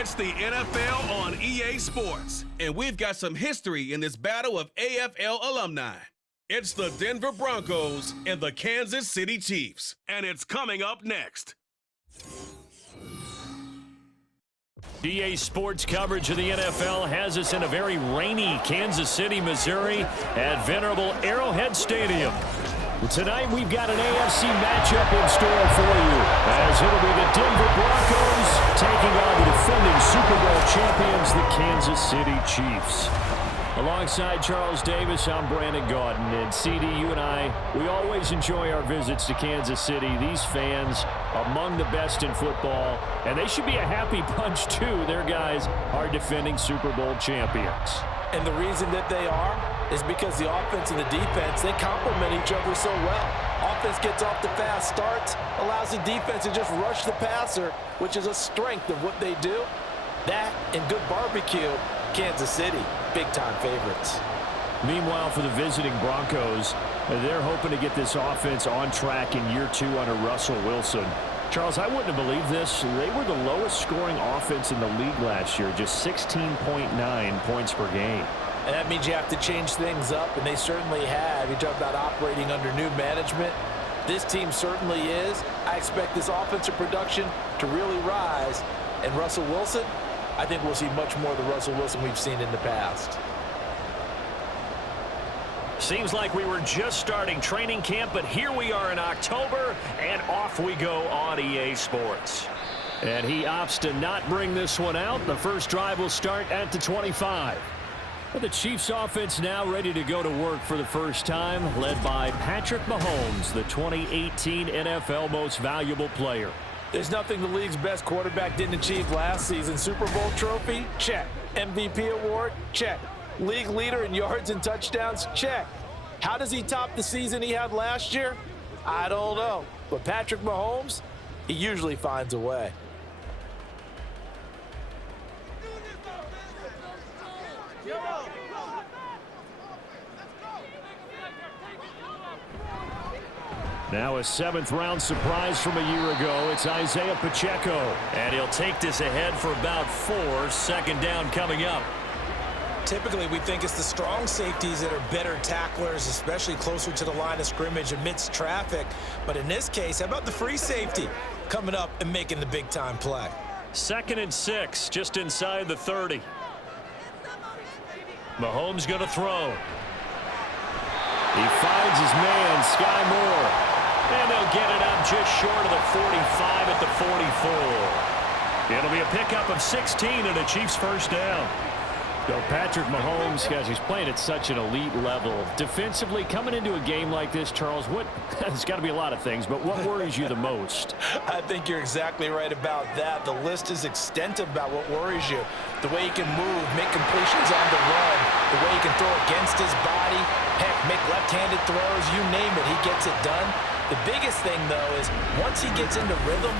It's the NFL on EA Sports, and we've got some history in this battle of AFL alumni. It's the Denver Broncos and the Kansas City Chiefs, and it's coming up next. EA Sports coverage of the NFL has us in a very rainy Kansas City, Missouri at venerable Arrowhead Stadium. Tonight we've got an AFC matchup in store for you, as it'll be the Denver Broncos taking on the defending Super Bowl champions, the Kansas City Chiefs. Alongside Charles Davis, I'm Brandon Gaudin, and CD, you and I, we always enjoy our visits to Kansas City. These fans, among the best in football, and they should be a happy bunch too. Their guys are defending Super Bowl champions. And the reason that they are is because the offense and the defense, they complement each other so well. Offense gets off the fast starts, allows the defense to just rush the passer, which is a strength of what they do. That and good barbecue, Kansas City, big-time favorites. Meanwhile, for the visiting Broncos, they're hoping to get this offense on track in year 2 under Russell Wilson. Charles, I wouldn't have believed this. They were the lowest scoring offense in the league last year, just 16.9 points per game. And that means you have to change things up, and they certainly have. You talk about operating under new management. This team certainly is. I expect this offensive production to really rise. And Russell Wilson, I think we'll see much more of the Russell Wilson we've seen in the past. Seems like we were just starting training camp, but here we are in October, and off we go on EA Sports. And he opts to not bring this one out. The first drive will start at the 25. Well, the Chiefs offense now ready to go to work for the first time, led by Patrick Mahomes, the 2018 NFL Most Valuable Player. There's nothing the league's best quarterback didn't achieve last season. Super Bowl trophy? Check. MVP award? Check. League leader in yards and touchdowns? Check. How does he top the season he had last year? I don't know. But Patrick Mahomes, he usually finds a way. Now a 7th-round surprise from a year ago. It's Isaiah Pacheco. And he'll take this ahead for about 4. Second down coming up. Typically, we think it's the strong safeties that are better tacklers, especially closer to the line of scrimmage amidst traffic. But in this case, how about the free safety coming up and making the big-time play? 2nd and 6, just inside the 30. Mahomes going to throw. He finds his man, Sky Moore. And they'll get it up just short of the 45 at the 44. It'll be a pickup of 16 and a Chiefs first down. So Patrick Mahomes, guys, he's playing at such an elite level. Defensively, coming into a game like this, Charles, there's got to be a lot of things, but what worries you the most? I think you're exactly right about that. The list is extensive about what worries you. The way he can move, make completions on the run, the way he can throw against his body, heck, make left-handed throws, you name it, he gets it done. The biggest thing, though, is once he gets into rhythm,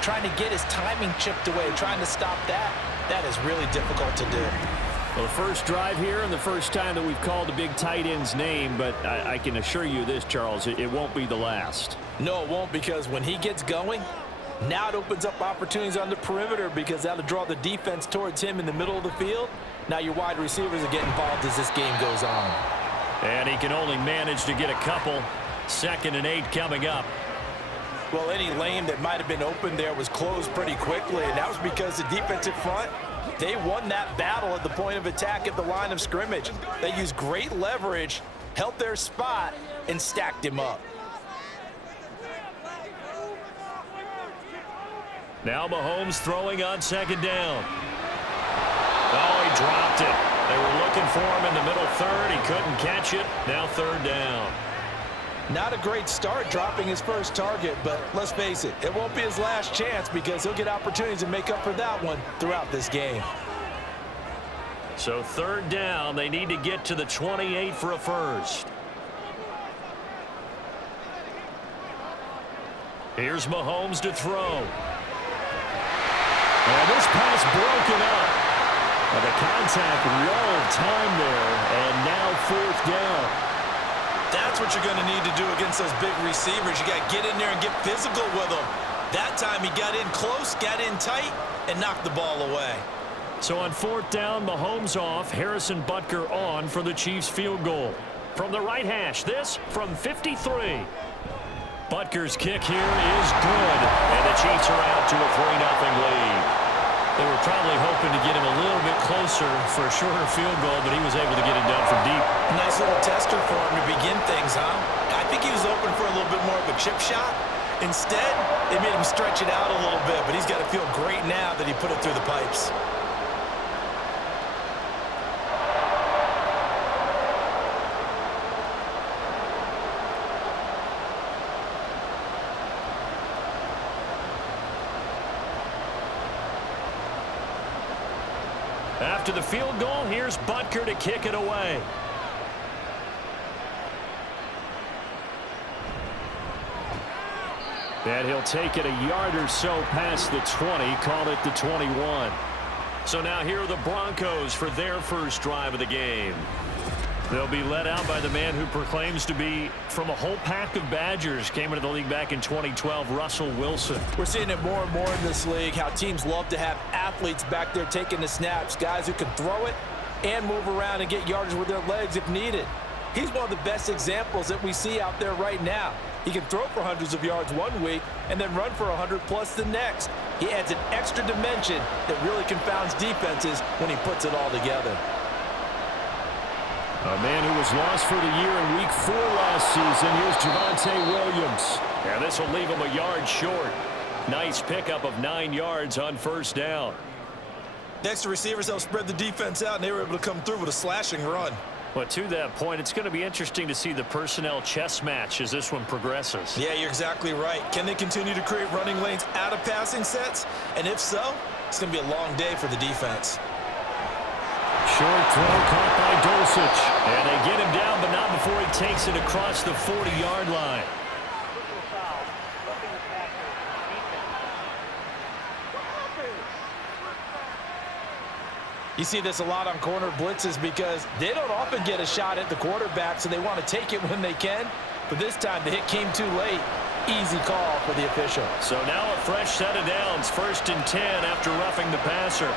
trying to get his timing chipped away, trying to stop that, that is really difficult to do. Well, the first drive here and the first time that we've called a big tight end's name, but I can assure you this, Charles, it won't be the last. No, it won't, because when he gets going, now it opens up opportunities on the perimeter because that'll draw the defense towards him in the middle of the field. Now your wide receivers are getting involved as this game goes on. And he can only manage to get a couple. 2nd and 8 coming up. Well, any lane that might have been open there was closed pretty quickly, and that was because the defensive front, they won that battle at the point of attack at the line of scrimmage. They used great leverage, held their spot, and stacked him up. Now Mahomes throwing on 2nd down. Oh, he dropped it. They were looking for him in the middle 3rd. He couldn't catch it. Now 3rd down. Not a great start dropping his first target, but let's face it, it won't be his last chance because he'll get opportunities to make up for that one throughout this game. So 3rd down, they need to get to the 28 for a first. Here's Mahomes to throw. And this pass broken up. And the contact rolled time there, and now 4th down. That's what you're going to need to do against those big receivers. You got to get in there and get physical with them. That time he got in close, got in tight, and knocked the ball away. So on 4th down, Mahomes off, Harrison Butker on for the Chiefs field goal. From the right hash, this from 53. Butker's kick here is good, and the Chiefs are out to a 3-0 lead. They were probably hoping to get him a little bit closer for a shorter field goal, but he was able to get it done from deep. Nice little tester for him to begin things, huh? I think he was open for a little bit more of a chip shot. Instead, they made him stretch it out a little bit, but he's got to feel great now that he put it through the pipes. After the field goal, here's Butker to kick it away. And he'll take it a yard or so past the 20, call it the 21. So now here are the Broncos for their first drive of the game. They'll be led out by the man who proclaims to be from a whole pack of Badgers. Came into the league back in 2012, Russell Wilson. We're seeing it more and more in this league, how teams love to have athletes back there taking the snaps, guys who can throw it and move around and get yardage with their legs if needed. He's one of the best examples that we see out there right now. He can throw for hundreds of yards one week and then run for 100+ the next. He adds an extra dimension that really confounds defenses when he puts it all together. A man who was lost for the year in Week 4 last season. Here's Javonte Williams. And this will leave him a yard short. Nice pickup of 9 yards on 1st down. Next, the receivers helped spread the defense out, and they were able to come through with a slashing run. But to that point, it's going to be interesting to see the personnel chess match as this one progresses. Yeah, you're exactly right. Can they continue to create running lanes out of passing sets? And if so, it's going to be a long day for the defense. Short throw caught by Dulcich. And they get him down, but not before he takes it across the 40-yard line. You see this a lot on corner blitzes because they don't often get a shot at the quarterback, so they want to take it when they can. But this time, the hit came too late. Easy call for the official. So now a fresh set of downs, 1st and 10 after roughing the passer.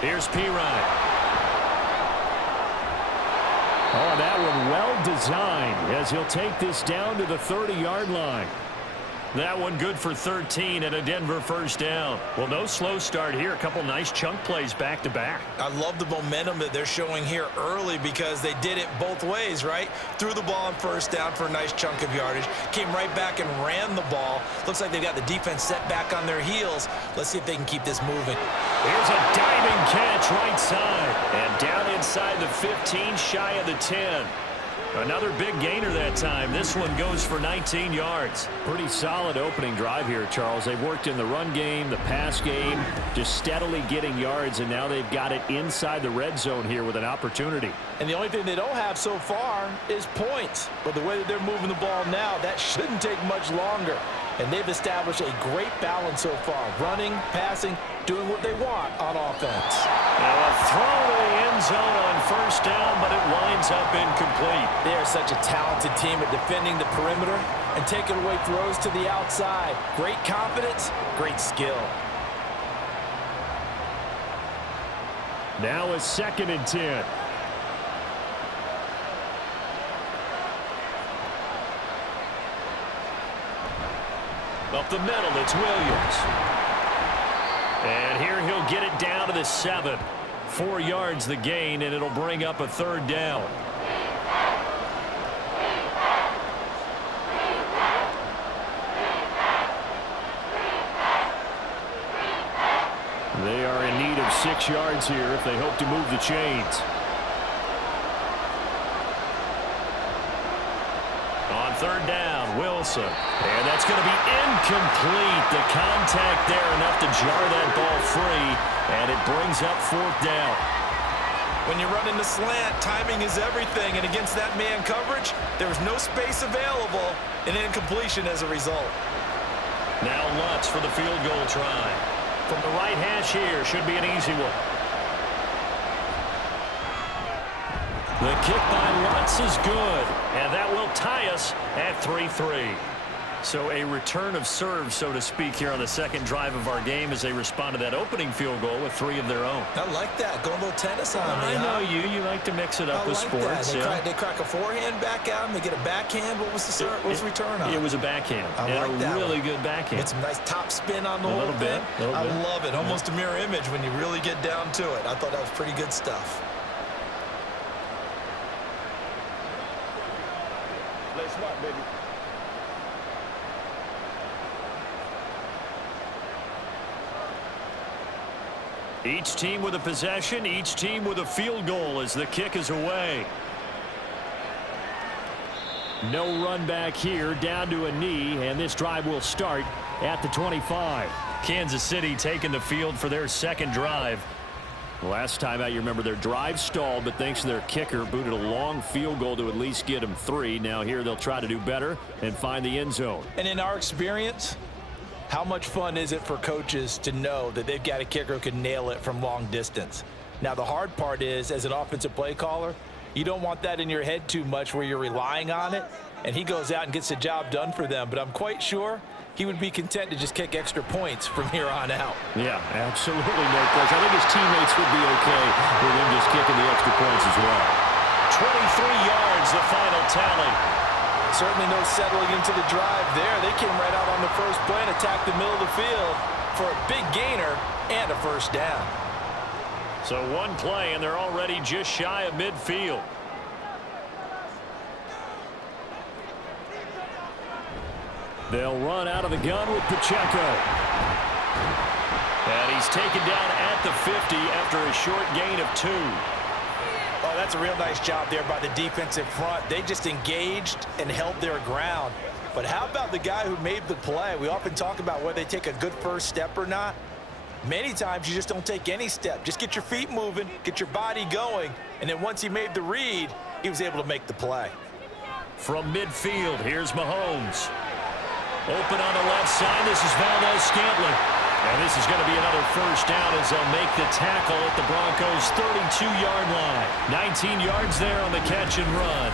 Here's Pirine. Oh, that one well designed as he'll take this down to the 30-yard line. That one good for 13 and a Denver 1st down. Well, no slow start here. A couple nice chunk plays back-to-back. I love the momentum that they're showing here early because they did it both ways, right? Threw the ball on 1st down for a nice chunk of yardage. Came right back and ran the ball. Looks like they've got the defense set back on their heels. Let's see if they can keep this moving. Here's a diving catch right side. And down inside the 15, shy of the 10. Another big gainer that time. This one goes for 19 yards. Pretty solid opening drive here, Charles. They've worked in the run game, the pass game, just steadily getting yards, and now they've got it inside the red zone here with an opportunity. And the only thing they don't have so far is points. But the way that they're moving the ball now, that shouldn't take much longer. And they've established a great balance so far. Running, passing, doing what they want on offense. Now a throw to the end zone on 1st down, but it winds up incomplete. They are such a talented team at defending the perimeter and taking away throws to the outside. Great confidence, great skill. Now a 2nd and 10. Up the middle, it's Williams. And here he'll get it down to the 7. 4 yards the gain, and it'll bring up a 3rd down. They are in need of 6 yards here if they hope to move the chains. On 3rd down, Wilson. And that's going to be incomplete. The contact there enough to jar that ball free. And it brings up 4th down. When you're running the slant, timing is everything. And against that man coverage, there's no space available. An incompletion as a result. Now Lutz for the field goal try. From the right hash here, should be an easy one. The kick by Lutz is good, and that will tie us at 3-3. So a return of serve, so to speak, here on the second drive of our game as they respond to that opening field goal with 3 of their own. I like that. Go a little tennis on me. I know you. You like to mix it up with sports. They crack a forehand back out and they get a backhand. What was the serve? What was the return on? It was a backhand. I like that really one. Good backhand. With some nice top spin on the whole thing. I love it. Almost a mirror image when you really get down to it. I thought that was pretty good stuff. Play smart, baby. Each team with a possession, each team with a field goal as the kick is away. No run back here, down to a knee, and this drive will start at the 25. Kansas City taking the field for their second drive. Last time out, you remember their drive stalled, but thanks to their kicker, booted a long field goal to at least get them 3. Now here they'll try to do better and find the end zone. And in our experience, how much fun is it for coaches to know that they've got a kicker who can nail it from long distance? Now, the hard part is, as an offensive play caller, you don't want that in your head too much where you're relying on it, and he goes out and gets the job done for them. But I'm quite sure he would be content to just kick extra points from here on out. Yeah, absolutely no question. I think his teammates would be okay with him just kicking the extra points as well. 23 yards, the final tally. Certainly no settling into the drive there. They came right out on the first play and attacked the middle of the field for a big gainer and a first down. So one play, and they're already just shy of midfield. They'll run out of the gun with Pacheco. And he's taken down at the 50 after a short gain of 2. Oh, that's a real nice job there by the defensive front. They just engaged and held their ground. But how about the guy who made the play? We often talk about whether they take a good first step or not. Many times you just don't take any step. Just get your feet moving, get your body going, and then once he made the read, he was able to make the play. From midfield, here's Mahomes. Open on the left side, this is Valdez-Scantling. And this is going to be another first down as they'll make the tackle at the Broncos' 32-yard line. 19 yards there on the catch and run.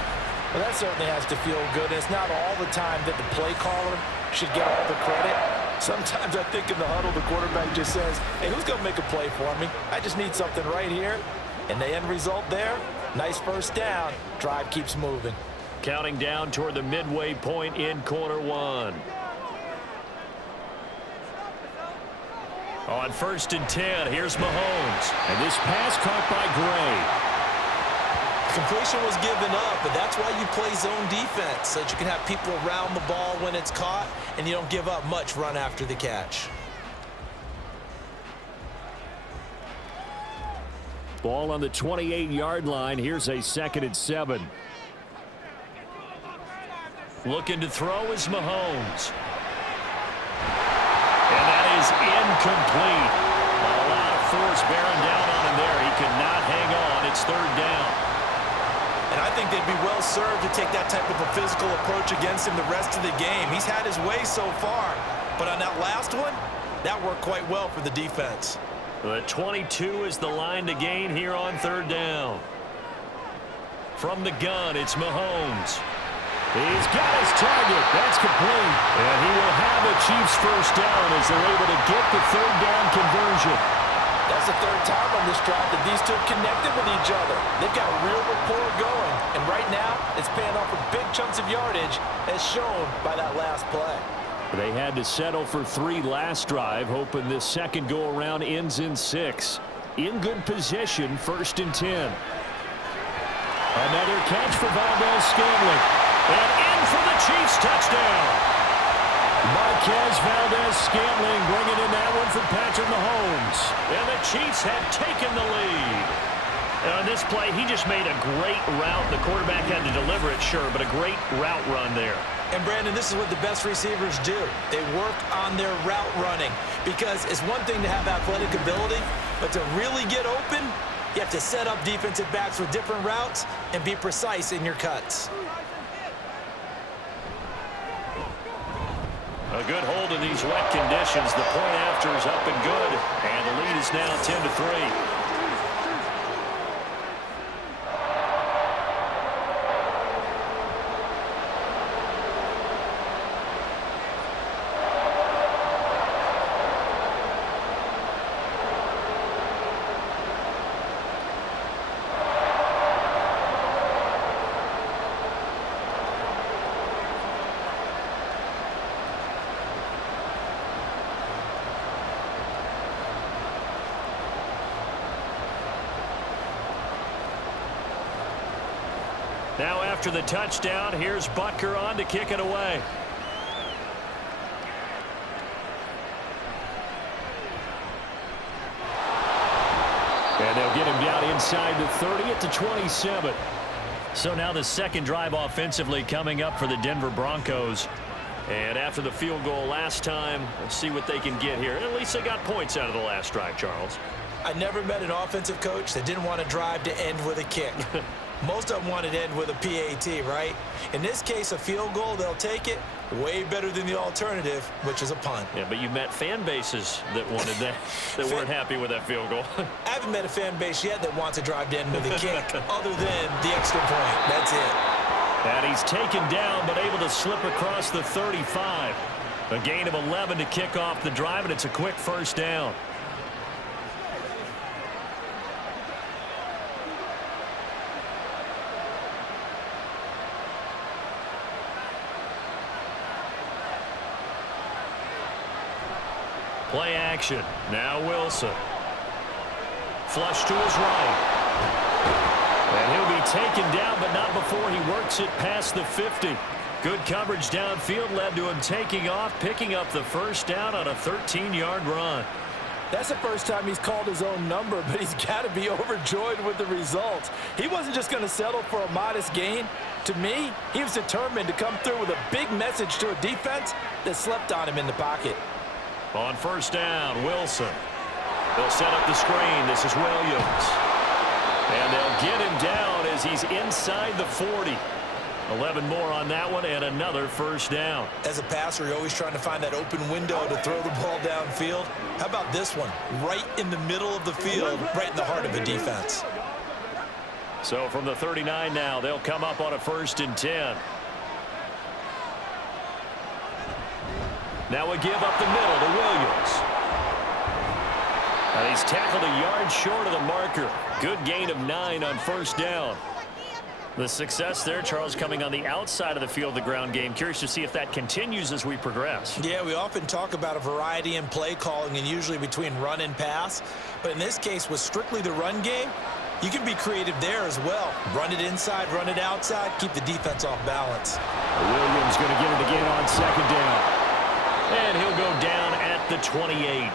Well, that certainly has to feel good. It's not all the time that the play caller should get all the credit. Sometimes I think in the huddle, the quarterback just says, hey, who's going to make a play for me? I just need something right here. And the end result there, nice first down. Drive keeps moving. Counting down toward the midway point in quarter 1. On 1st and 10, here's Mahomes. And this pass caught by Gray. Completion was given up, but that's why you play zone defense, so that you can have people around the ball when it's caught, and you don't give up much run after the catch. Ball on the 28-yard line. Here's a 2nd and 7. Looking to throw is Mahomes. And that is incomplete. A lot of force bearing down on him there. He could not hang on. It's 3rd down. And I think they'd be well served to take that type of a physical approach against him the rest of the game. He's had his way so far, but on that last one, that worked quite well for the defense. The 22 is the line to gain here on 3rd down. From the gun, it's Mahomes. He's got his target. That's complete. And he will have the Chiefs' first down as they're able to get the 3rd down conversion. That's the 3rd time on this drive that these two have connected with each other. They've got a real rapport going. And right now, it's paying off with big chunks of yardage, as shown by that last play. They had to settle for 3 last drive, hoping this second go-around ends in 6. In good position, 1st and 10. Another catch for Valdez-Scantling. And in for the Chiefs touchdown. Marquez Valdez-Scantling bringing in that one from Patrick Mahomes. And the Chiefs have taken the lead. On this play, he just made a great route. The quarterback had to deliver it, sure, but a great route run there. And, Brandon, this is what the best receivers do. They work on their route running because it's one thing to have athletic ability, but to really get open, you have to set up defensive backs with different routes and be precise in your cuts. A good hold in these wet conditions. The point after is up and good, and the lead is now 10-3. Now after the touchdown, here's Butker on to kick it away. And they'll get him down inside the 30 at the 27. So now the second drive offensively coming up for the Denver Broncos. And after the field goal last time, we'll see what they can get here. At least they got points out of the last drive, Charles. I never met an offensive coach that didn't want to drive to end with a kick. Most of them wanted to end with a PAT, right? In this case, a field goal, they'll take it. Way better than the alternative, which is a punt. Yeah, but you met fan bases that wanted that, that weren't happy with that field goal. I haven't met a fan base yet that wants to drive to end with a kick, other than the extra point. That's it. And he's taken down, but able to slip across the 35. A gain of 11 to kick off the drive, and it's a quick first down. Play action. Now Wilson. Flush to his right. And he'll be taken down, but not before he works it past the 50. Good coverage downfield led to him taking off, picking up the first down on a 13-yard run. That's the first time he's called his own number, but he's got to be overjoyed with the results. He wasn't just going to settle for a modest gain. To me, he was determined to come through with a big message to a defense that slept on him in the pocket. On first down, Wilson. They'll set up the screen. This is Williams. And they'll get him down as he's inside the 40. 11 more on that one and another first down. As a passer, you're always trying to find that open window to throw the ball downfield. How about this one? Right in the middle of the field, right in the heart of a defense. So from the 39 now, they'll come up on a 1st and 10. Now a give up the middle to Williams. And he's tackled a yard short of the marker. Good gain of 9 on first down. The success there, Charles, coming on the outside of the field, the ground game. Curious to see if that continues as we progress. Yeah, we often talk about a variety in play calling and usually between run and pass. But in this case, with strictly the run game, you can be creative there as well. Run it inside, run it outside, keep the defense off balance. Williams going to get it again on second down. And he'll go down at the 28.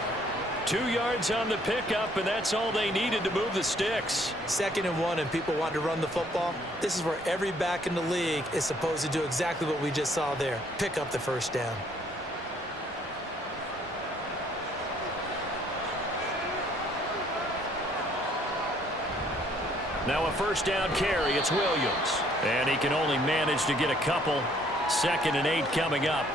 2 yards on the pickup, and that's all they needed to move the sticks. 2nd and 1, and people want to run the football. This is where every back in the league is supposed to do exactly what we just saw there. Pick up the first down. Now a first down carry. It's Williams. And he can only manage to get a couple. 2nd and 8 coming up.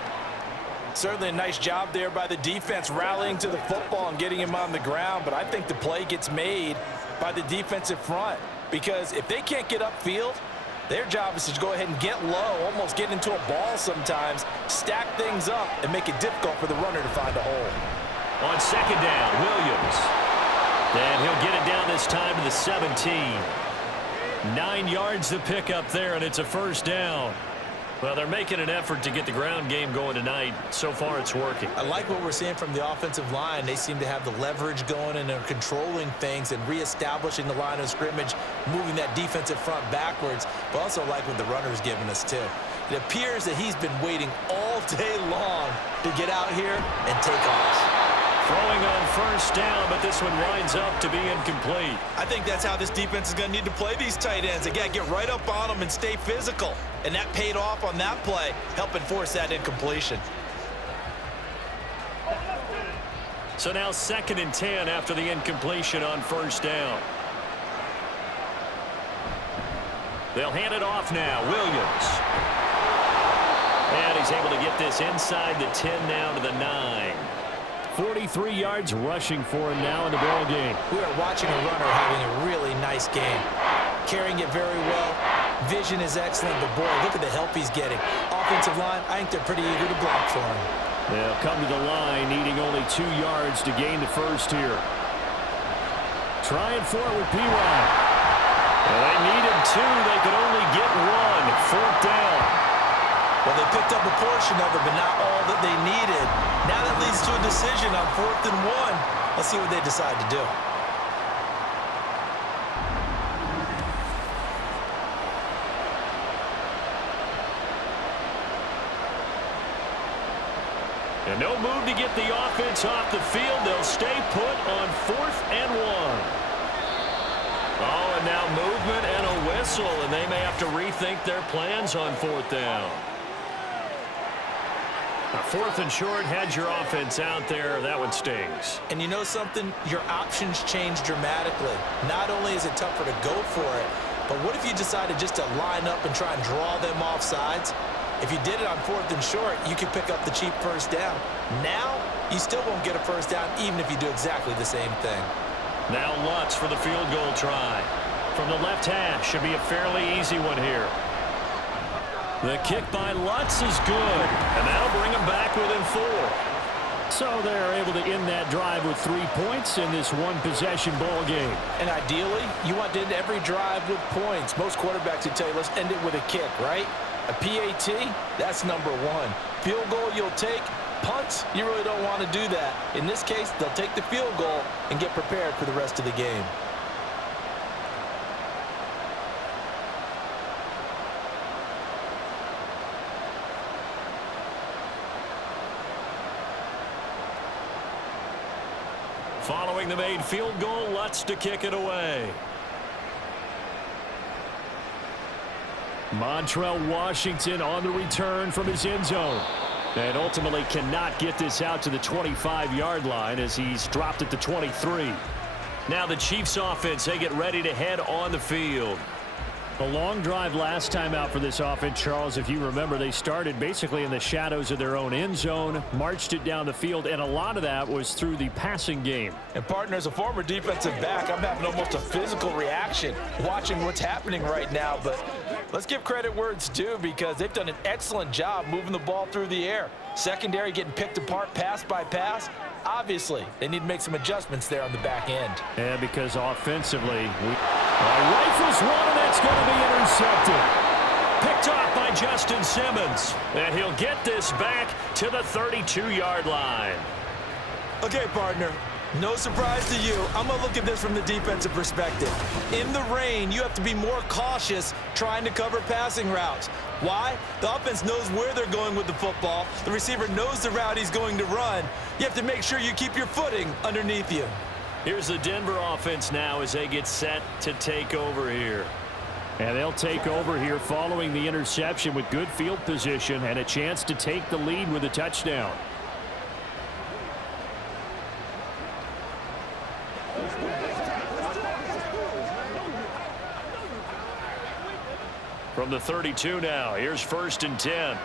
Certainly a nice job there by the defense rallying to the football and getting him on the ground, but I think the play gets made by the defensive front because if they can't get upfield, their job is to go ahead and get low, almost get into a ball sometimes, stack things up, and make it difficult for the runner to find a hole. On 2nd down, Williams. And he'll get it down this time to the 17. 9 yards to pick up there, and it's a first down. Well, they're making an effort to get the ground game going tonight. So far, it's working. I like what we're seeing from the offensive line. They seem to have the leverage going, and they're controlling things and reestablishing the line of scrimmage, moving that defensive front backwards, but also like what the runner's giving us, too. It appears that he's been waiting all day long to get out here and take off. Throwing on first down, but this one winds up to be incomplete. I think that's how this defense is going to need to play these tight ends. Again, get right up on them and stay physical. And that paid off on that play, helping force that incompletion. So now 2nd and 10 after the incompletion on first down. They'll hand it off now. Williams. And he's able to get this inside the 10 now to the 9. 43 yards rushing for him now in the ball game. We are watching a runner having a really nice game. Carrying it very well. Vision is excellent, but boy, look at the help he's getting. Offensive line, I think they're pretty eager to block for him. They'll come to the line, needing only 2 yards to gain the first here. Trying for it with P.Y. Well, they needed 2. They could only get 1. 4th down. Well, they picked up a portion of it, but not all that they needed. Now that leads to a decision on 4th and 1. Let's see what they decide to do. And no move to get the offense off the field. They'll stay put on 4th and 1. Oh, and now movement and a whistle, and they may have to rethink their plans on 4th down. A 4th and short, had your offense out there. That one stings. And you know something? Your options change dramatically. Not only is it tougher to go for it, but what if you decided just to line up and try and draw them off sides? If you did it on 4th and short, you could pick up the cheap first down. Now, you still won't get a first down even if you do exactly the same thing. Now Lutz for the field goal try. From the left hash, should be a fairly easy one here. The kick by Lutz is good, and that'll bring them back within 4. So they're able to end that drive with 3 points in this one-possession ball game. And ideally, you want to end every drive with points. Most quarterbacks would tell you, let's end it with a kick, right? A PAT, that's number 1. Field goal you'll take. Punts, you really don't want to do that. In this case, they'll take the field goal and get prepared for the rest of the game. Following the made field goal, Lutz to kick it away. Montrell Washington on the return from his end zone. And ultimately cannot get this out to the 25-yard line as he's dropped at the 23. Now the Chiefs offense, they get ready to head on the field. A long drive last time out for this offense, Charles. If you remember, they started basically in the shadows of their own end zone, marched it down the field, and a lot of that was through the passing game. And partner, as a former defensive back, I'm having almost a physical reaction watching what's happening right now. But let's give credit where it's due because they've done an excellent job moving the ball through the air. Secondary getting picked apart pass by pass. Obviously, they need to make some adjustments there on the back end. Yeah, because offensively, rifles one, and that's going to be intercepted. Picked off by Justin Simmons. And he'll get this back to the 32-yard line. Okay, partner. No surprise to you. I'm going to look at this from the defensive perspective. In the rain, you have to be more cautious trying to cover passing routes. Why? The offense knows where they're going with the football. The receiver knows the route he's going to run. You have to make sure you keep your footing underneath you. Here's the Denver offense now as they get set to take over here. And they'll take over here following the interception with good field position and a chance to take the lead with a touchdown. From the 32 now, here's 1st and 10.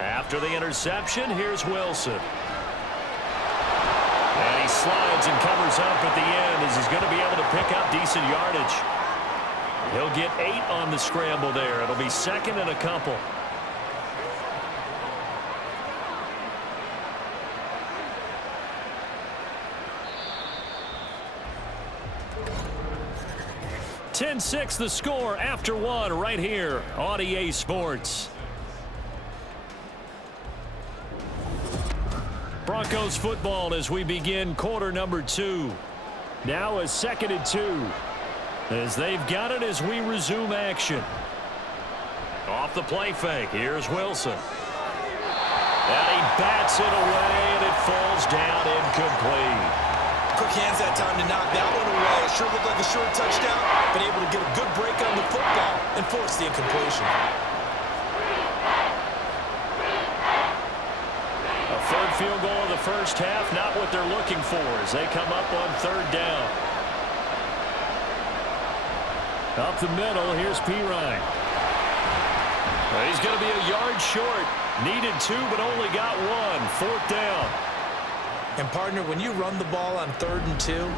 After the interception, here's Wilson. And he slides and covers up at the end as he's going to be able to pick up decent yardage. He'll get 8 on the scramble there. It'll be 2nd and a couple. (10-6) the score after 1 right here on EA Sports. Broncos football as we begin quarter number 2. Now a 2nd and 2 as they've got it as we resume action. Off the play fake, here's Wilson. And he bats it away and it falls down incomplete. Quick hands that time to knock that one away. It sure looked like a short touchdown, but able to get a good break on the football and force the incompletion. A 3rd field goal of the first half, not what they're looking for as they come up on 3rd down. Up the middle, here's Pirine. He's going to be a yard short. Needed 2, but only got 1. 4th down. And, partner, when you run the ball on 3rd and 2,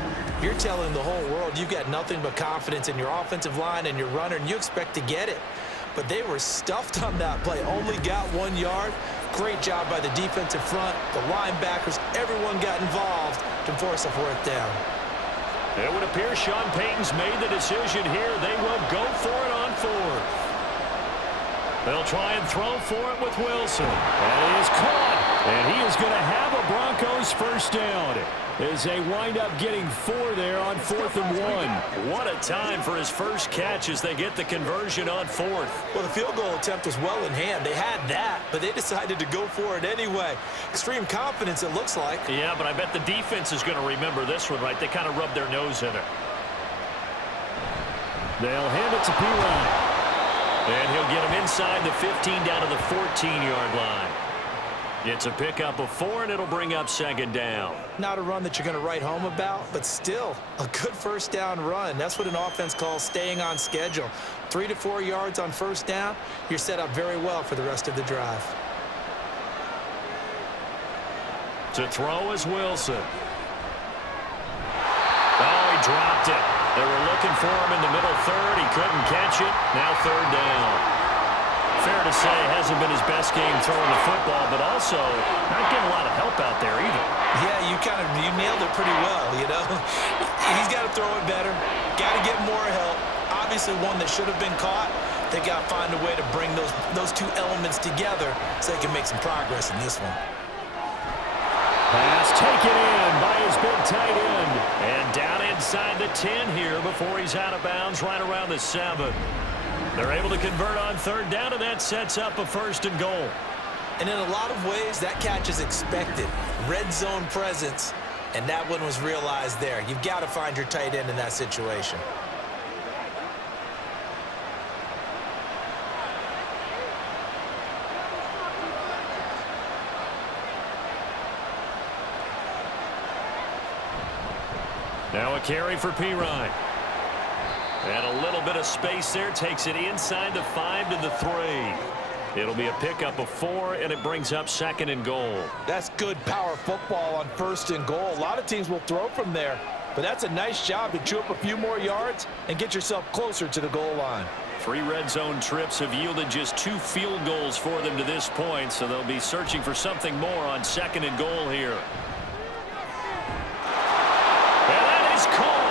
you're telling the whole world you've got nothing but confidence in your offensive line and your runner, and you expect to get it. But they were stuffed on that play. Only got 1 yard. Great job by the defensive front, the linebackers. Everyone got involved to force a 4th down. It would appear Sean Payton's made the decision here. They will go for it on 4th. They'll try and throw for it with Wilson. And it is caught. And he is going to have a Broncos first down as they wind up getting 4 there on 4th and 1. What a time for his first catch as they get the conversion on 4th. Well, the field goal attempt was well in hand. They had that, but they decided to go for it anyway. Extreme confidence, it looks like. Yeah, but I bet the defense is going to remember this one, right? They kind of rubbed their nose in it. They'll hand it to P-Ryan. And he'll get him inside the 15 down to the 14-yard line. It's a pickup of 4, and it'll bring up 2nd down. Not a run that you're going to write home about, but still a good first down run. That's what an offense calls staying on schedule. 3 to 4 yards on first down, you're set up very well for the rest of the drive. To throw is Wilson. Oh, he dropped it. They were looking for him in the middle third. He couldn't catch it. Now 3rd down. Fair to say, hasn't been his best game throwing the football, but also not getting a lot of help out there either. Yeah, you nailed it pretty well, you know. He's got to throw it better. Got to get more help. Obviously one that should have been caught. They got to find a way to bring those two elements together so they can make some progress in this one. Pass taken in by his big tight end. And down inside the 10 here before he's out of bounds right around the 7. They're able to convert on 3rd down, and that sets up a 1st and goal. And in a lot of ways, that catch is expected. Red zone presence, and that one was realized there. You've got to find your tight end in that situation. Now a carry for P-Ryan. And a little bit of space there. Takes it inside the 5 to the 3. It'll be a pickup of 4, and it brings up 2nd and goal. That's good power football on 1st and goal. A lot of teams will throw from there, but that's a nice job to chew up a few more yards and get yourself closer to the goal line. 3 red zone trips have yielded just 2 field goals for them to this point, so they'll be searching for something more on 2nd and goal here. And that is caught.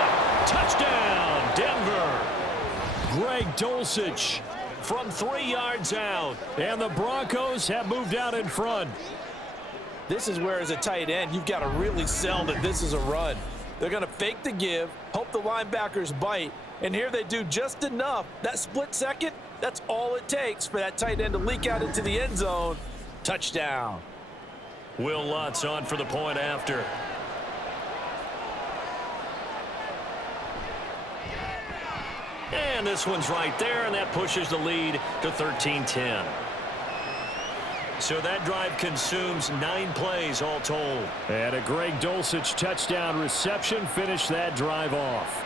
Touchdown, Denver. Greg Dulcich from 3 yards out, and the Broncos have moved out in front. This is where, as a tight end, you've got to really sell that this is a run. They're going to fake the give, hope the linebackers bite, and here they do just enough. That split second, that's all it takes for that tight end to leak out into the end zone. Touchdown. Will Lutz on for the point after. And this one's right there, and that pushes the lead to 13-10. So that drive consumes 9 plays all told. And a Greg Dulcich touchdown reception finished that drive off.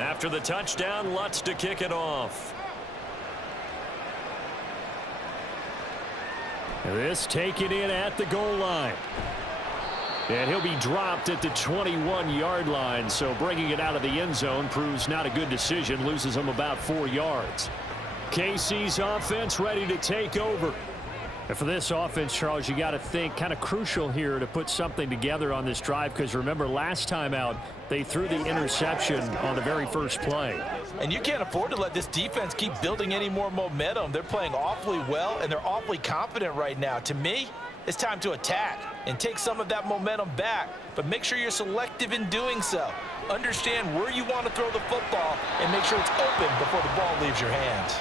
After the touchdown, Lutz to kick it off. This taken in at the goal line. And he'll be dropped at the 21-yard line, so bringing it out of the end zone proves not a good decision, loses him about 4 yards. KC's offense ready to take over. And for this offense, Charles, you got to think kind of crucial here to put something together on this drive, because remember last time out they threw the interception on the very first play. And you can't afford to let this defense keep building any more momentum. They're playing awfully well, and they're awfully confident right now. To me, it's time to attack and take some of that momentum back, but make sure you're selective in doing so. Understand where you want to throw the football and make sure it's open before the ball leaves your hands.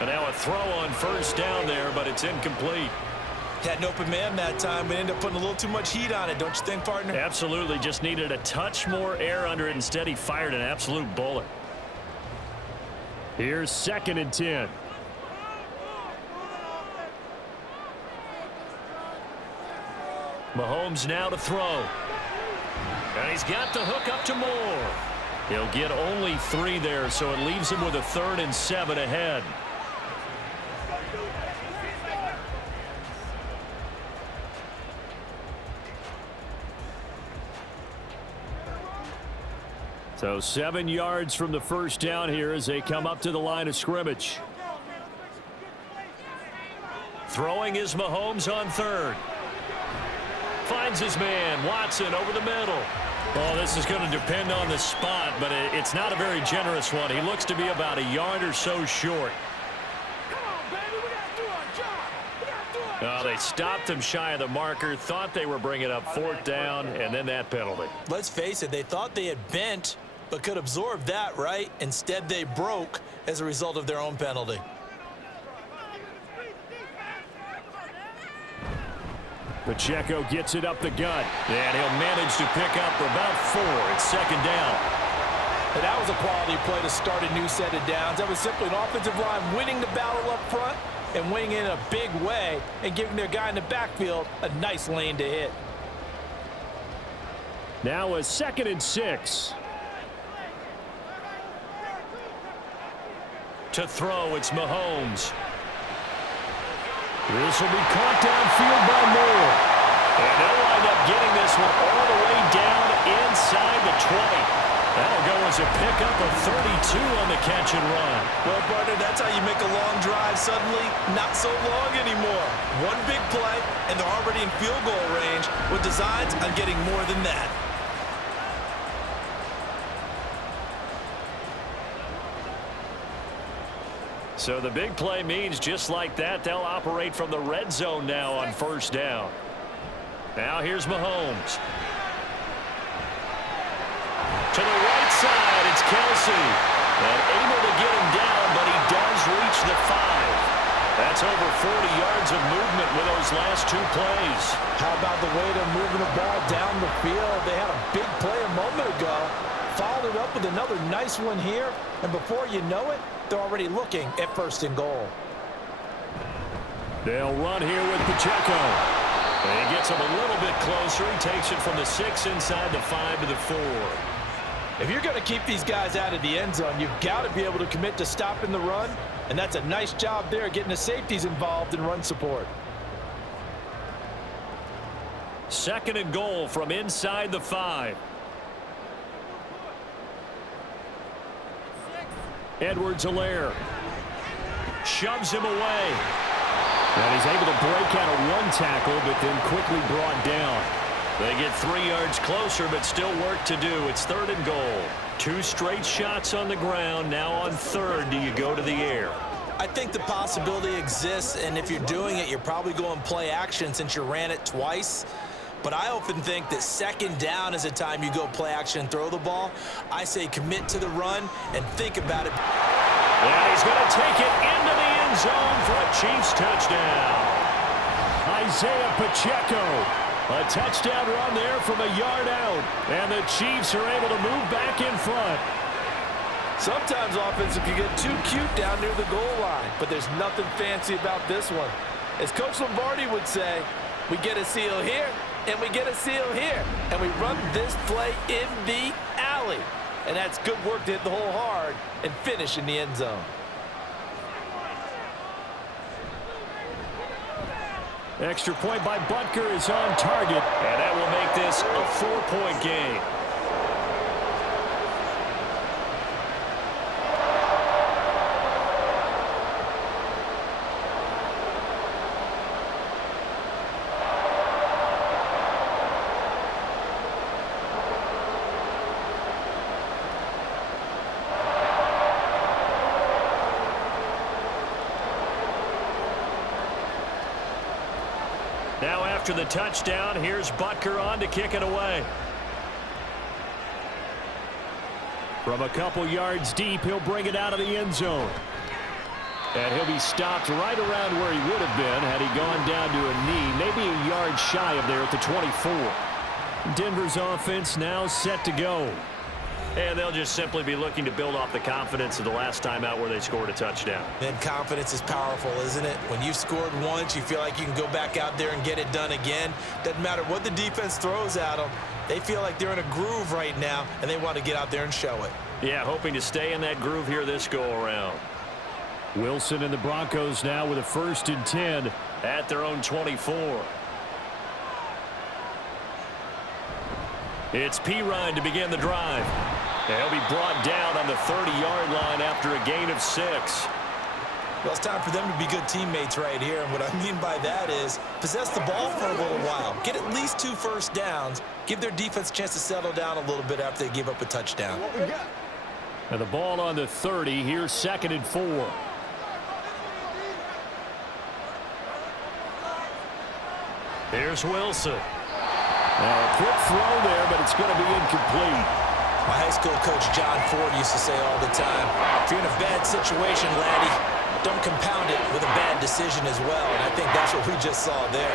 And now a throw on first down there, but it's incomplete. Had an open man that time, but ended up putting a little too much heat on it, don't you think, partner? Absolutely. Just needed a touch more air under it. Instead, he fired an absolute bullet. Here's 2nd and 10. Mahomes now to throw. And he's got the hook up to Moore. He'll get only 3 there, so it leaves him with a 3rd and 7 ahead. So 7 yards from the first down here as they come up to the line of scrimmage. Throwing is Mahomes on third. Finds his man, Watson, over the middle. Oh, this is going to depend on the spot, but it's not a very generous one. He looks to be about a yard or so short. Oh, they stopped him shy of the marker, thought they were bringing up fourth down, and then that penalty. Let's face it, they thought they had bent, but could absorb that, right? Instead, they broke as a result of their own penalty. Pacheco gets it up the gut, and he'll manage to pick up for about 4. It's second down. And that was a quality play to start a new set of downs. That was simply an offensive line winning the battle up front and winning in a big way and giving their guy in the backfield a nice lane to hit. Now a 2nd and 6. To throw, it's Mahomes. This will be caught downfield by Moore. And they'll wind up getting this one all the way down inside the 20. That'll go as a pickup of 32 on the catch and run. Well, partner, that's how you make a long drive suddenly not so long anymore. One big play, and they're already in field goal range with designs on getting more than that. So the big play means just like that, they'll operate from the red zone now on first down. Now here's Mahomes. To the right side, it's Kelsey. And able to get him down, but he does reach the 5. That's over 40 yards of movement with those last 2 plays. How about the way they're moving the ball down the field? They had a big play a moment ago. Followed it up with another nice one here. And before you know it, they're already looking at 1st and goal. They'll run here with Pacheco. And he gets him a little bit closer. He takes it from the 6 inside the 5 to the 4. If you're going to keep these guys out of the end zone, you've got to be able to commit to stopping the run. And that's a nice job there, getting the safeties involved in run support. 2nd and goal from inside the 5. Edwards-Helaire shoves him away. And he's able to break out of 1 tackle, but then quickly brought down. They get 3 yards closer, but still work to do. It's 3rd and goal. 2 straight shots on the ground. Now on 3rd, do you go to the air? I think the possibility exists, and if you're doing it, you're probably going play action since you ran it twice. But I often think that 2nd down is a time you go play action and throw the ball. I say commit to the run and think about it. And he's going to take it into the end zone for a Chiefs touchdown. Isaiah Pacheco. A touchdown run there from a yard out. And the Chiefs are able to move back in front. Sometimes offenses can get too cute down near the goal line, but there's nothing fancy about this one. As Coach Lombardi would say, we get a seal here, and we get a seal here, and we run this play in the alley. And that's good work to hit the hole hard and finish in the end zone. Extra point by Butker is on target, and that will make this a 4-point game. Now after the touchdown, here's Butker on to kick it away. From a couple yards deep, he'll bring it out of the end zone. And he'll be stopped right around where he would have been had he gone down to a knee, maybe a yard shy of there at the 24. Denver's offense now set to go. And they'll just simply be looking to build off the confidence of the last time out where they scored a touchdown. And confidence is powerful, isn't it? When you've scored once, you feel like you can go back out there and get it done again. Doesn't matter what the defense throws at them. They feel like they're in a groove right now, and they want to get out there and show it. Yeah, hoping to stay in that groove here this go-around. Wilson and the Broncos now with a 1st and 10 at their own 24. It's Pirine to begin the drive. He'll be brought down on the 30-yard line after a gain of 6. Well, it's time for them to be good teammates right here. And what I mean by that is possess the ball for a little while. Get at least 2 first downs. Give their defense a chance to settle down a little bit after they give up a touchdown. And the ball on the 30. Here's 2nd and 4. Here's Wilson. Now a quick throw there, but it's going to be incomplete. My high school coach John Ford used to say all the time, if you're in a bad situation, laddie, don't compound it with a bad decision as well. And I think that's what we just saw there.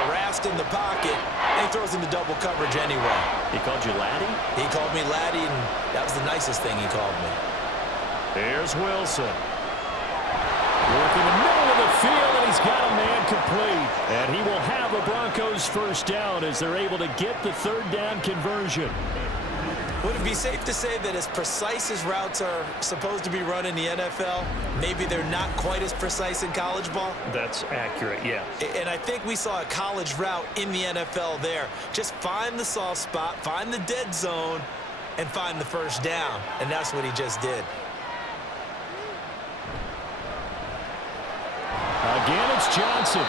Harassed in the pocket, and he throws into double coverage anyway. He called you laddie? He called me laddie, and that was the nicest thing he called me. Here's Wilson. Working the middle of the field, and he's got a man complete. And he will have a Broncos first down as they're able to get the 3rd down conversion. Would it be safe to say that as precise as routes are supposed to be run in the NFL, maybe they're not quite as precise in college ball? That's accurate, yeah. And I think we saw a college route in the NFL there. Just find the soft spot, find the dead zone, and find the first down. And that's what he just did. Again, it's Johnson.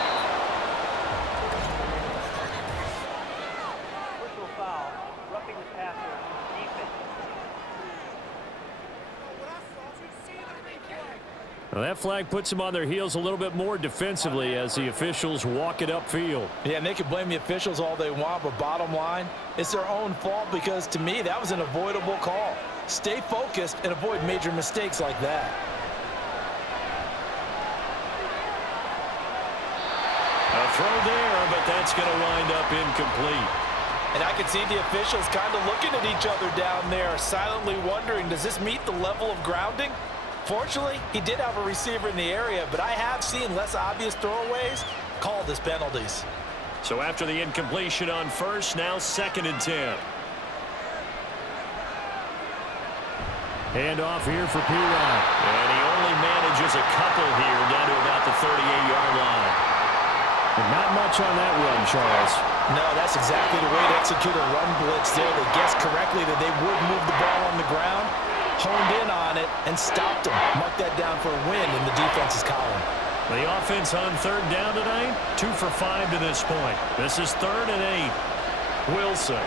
Well, that flag puts them on their heels a little bit more defensively as the officials walk it upfield. Yeah, and they can blame the officials all they want, but bottom line, it's their own fault because, to me, that was an avoidable call. Stay focused and avoid major mistakes like that. A throw there, but that's going to wind up incomplete. And I can see the officials kind of looking at each other down there, silently wondering, does this meet the level of grounding? Fortunately, he did have a receiver in the area, but I have seen less obvious throwaways called as penalties. So after the incompletion on first, now 2nd and 10. Hand off here for Pirine. And he only manages a couple here down to about the 38-yard line. And not much on that run, Charles. No, that's exactly the way to execute a run blitz there. They guessed correctly that they would move the ball on the ground, honed in on it, and stopped them. Mark that down for a win in the defense's column. The offense on 3rd down tonight, 2 for 5 to this point. This is 3rd and 8. Wilson.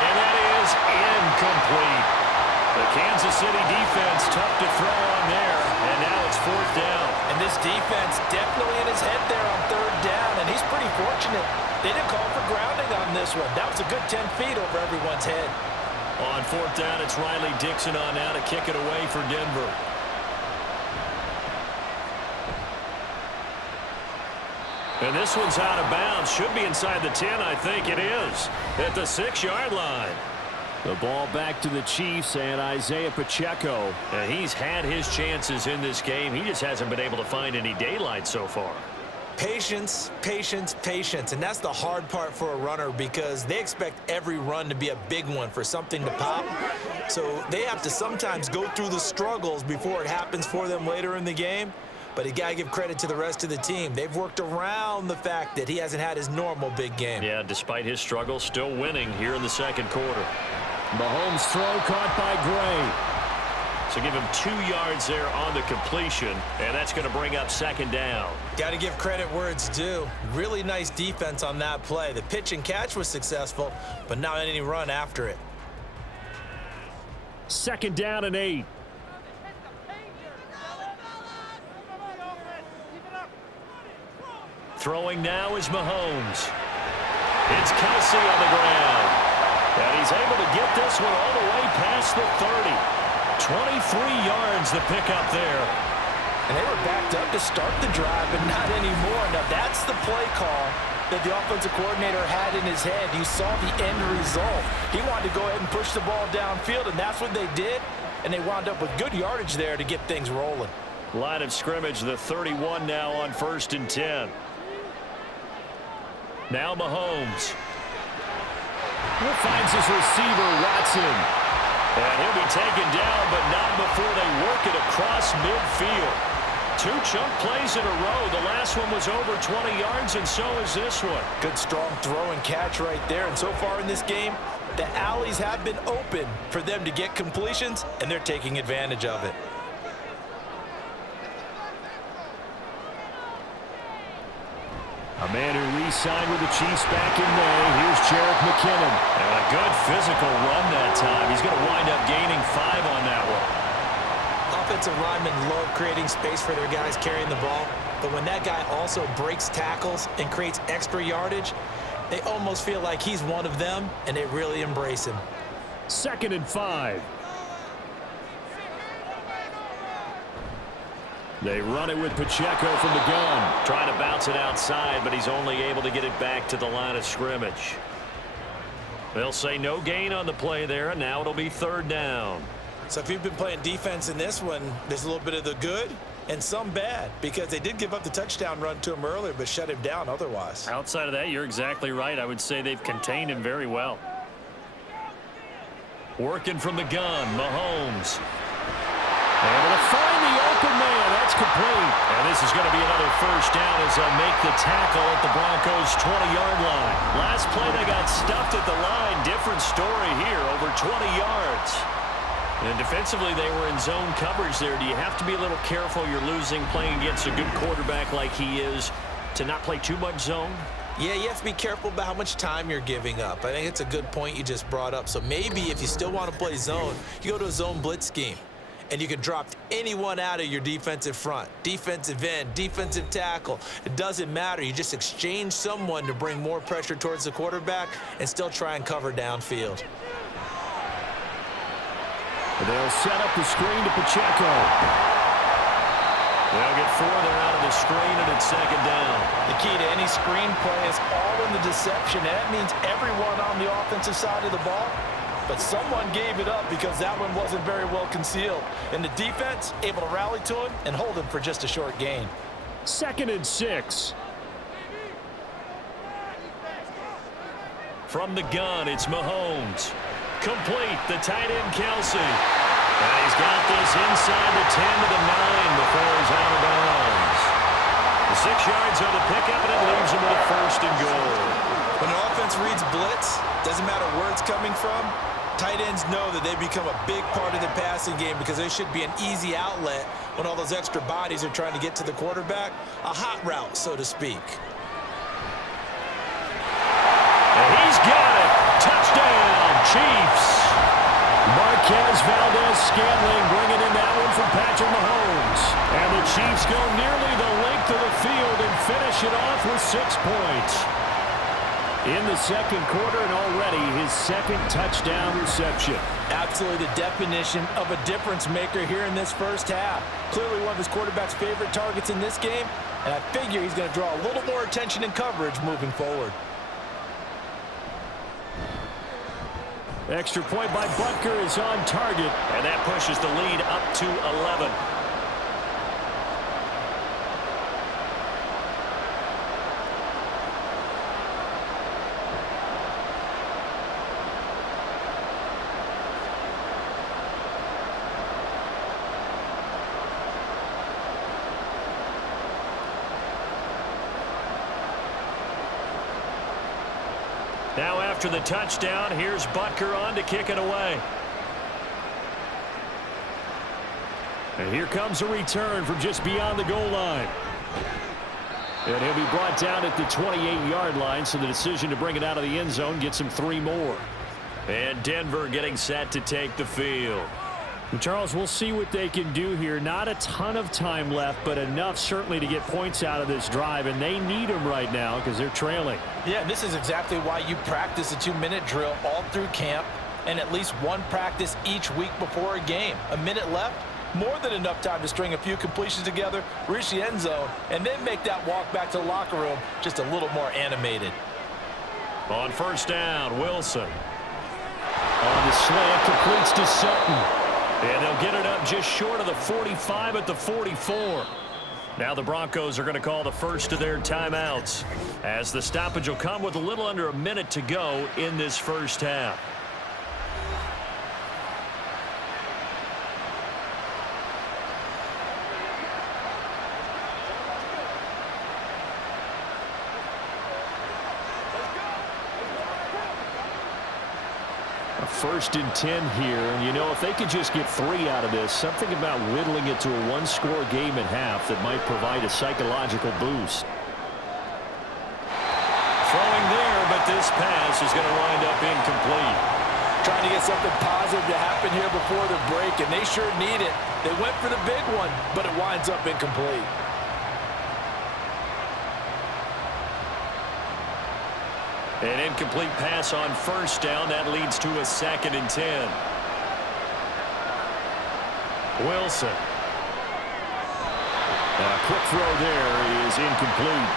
And that is incomplete. The Kansas City defense tough to throw on there, and now it's 4th down. And this defense definitely in his head there on 3rd down, and he's pretty fortunate. They didn't call for grounding on this one. That was a good 10 feet over everyone's head. On 4th down, it's Riley Dixon on now to kick it away for Denver. And this one's out of bounds. Should be inside the 10, I think it is. At the 6-yard line. The ball back to the Chiefs and Isaiah Pacheco. And he's had his chances in this game. He just hasn't been able to find any daylight so far. Patience, patience, patience. And that's the hard part for a runner because they expect every run to be a big one for something to pop. So they have to sometimes go through the struggles before it happens for them later in the game. But you got to give credit to the rest of the team. They've worked around the fact that he hasn't had his normal big game. Yeah, despite his struggles, still winning here in the 2nd quarter. Mahomes' throw caught by Gray. So give him 2 yards there on the completion, and that's going to bring up 2nd down. Got to give credit where it's due. Really nice defense on that play. The pitch and catch was successful, but not any run after it. 2nd down and 8. Throwing now is Mahomes. It's Kelsey on the ground. And he's able to get this one all the way past the 30. 23 yards the pickup there. And they were backed up to start the drive, but not anymore. Now that's the play call that the offensive coordinator had in his head. You saw the end result. He wanted to go ahead and push the ball downfield, and that's what they did. And they wound up with good yardage there to get things rolling. Line of scrimmage, the 31 now on 1st and 10. Now Mahomes. Finds his receiver, Watson. And he'll be taken down, but not before they work it across midfield. 2 chunk plays in a row. The last one was over 20 yards, and so is this one. Good, strong throw and catch right there. And so far in this game, the alleys have been open for them to get completions, and they're taking advantage of it. A man who re-signed with the Chiefs back in May. Here's Jarek McKinnon. And a good physical run that time. He's going to wind up gaining 5 on that one. Offensive linemen love creating space for their guys carrying the ball, but when that guy also breaks tackles and creates extra yardage, they almost feel like he's one of them, and they really embrace him. 2nd and 5. They run it with Pacheco from the gun. Trying to bounce it outside, but he's only able to get it back to the line of scrimmage. They'll say no gain on the play there, and now it'll be 3rd down. So if you've been playing defense in this one, there's a little bit of the good and some bad, because they did give up the touchdown run to him earlier, but shut him down otherwise. Outside of that, you're exactly right. I would say they've contained him very well. Working from the gun, Mahomes. Able to find the open man. That's complete. And this is going to be another 1st down as they'll make the tackle at the Broncos' 20-yard line. Last play, they got stuffed at the line. Different story here, over 20 yards. And defensively, they were in zone coverage there. Do you have to be a little careful? You're losing, playing against a good quarterback like he is, to not play too much zone? Yeah, you have to be careful about how much time you're giving up. I think it's a good point you just brought up. So maybe if you still want to play zone, you go to a zone blitz scheme. And you can drop anyone out of your defensive front, defensive end, defensive tackle. It doesn't matter. You just exchange someone to bring more pressure towards the quarterback and still try and cover downfield. They'll set up the screen to Pacheco. They'll get 4 there out of the screen, and it's 2nd down. The key to any screen play is all in the deception. And that means everyone on the offensive side of the ball. But someone gave it up because that one wasn't very well concealed. And the defense able to rally to him and hold him for just a short gain. 2nd and 6. From the gun, it's Mahomes. Complete, the tight end, Kelsey. And he's got this inside the 10 to the 9 before he's out of bounds. The 6 yards on the pickup, and it leaves him with a 1st and goal. When an offense reads blitz, doesn't matter where it's coming from, tight ends know that they become a big part of the passing game because they should be an easy outlet when all those extra bodies are trying to get to the quarterback. A hot route, so to speak. And he's got it. Touchdown, Chiefs. Marquez Valdez-Scantling bringing in that one from Patrick Mahomes. And the Chiefs go nearly the length of the field and finish it off with 6 points. In the 2nd quarter, and already his 2nd touchdown reception. Absolutely the definition of a difference maker here in this 1st half. Clearly one of his quarterback's favorite targets in this game, and I figure he's going to draw a little more attention and coverage moving forward. Extra point by Butker is on target, and that pushes the lead up to 11. Now after the touchdown, here's Butker on to kick it away. And here comes a return from just beyond the goal line. And he'll be brought down at the 28-yard line, so the decision to bring it out of the end zone gets him 3 more. And Denver getting set to take the field. Charles, we'll see what they can do here. Not a ton of time left, but enough certainly to get points out of this drive, and they need them right now because they're trailing. Yeah, this is exactly why you practice a 2-minute drill all through camp and at least one practice each week before a game. A minute left, more than enough time to string a few completions together, reach the end zone, and then make that walk back to the locker room just a little more animated. On 1st down, Wilson. On the slant, completes to Sutton. And they'll get it up just short of the 45 at the 44. Now the Broncos are going to call the first of their timeouts, as the stoppage will come with a little under a minute to go in this 1st half. 1st and 10 here. And, you know, if they could just get 3 out of this, something about whittling it to a 1-score game at half that might provide a psychological boost. Throwing there, but this pass is going to wind up incomplete. Trying to get something positive to happen here before the break, and they sure need it. They went for the big one, but it winds up incomplete. An incomplete pass on 1st down. That leads to a 2nd and 10. Wilson. A quick throw there is incomplete.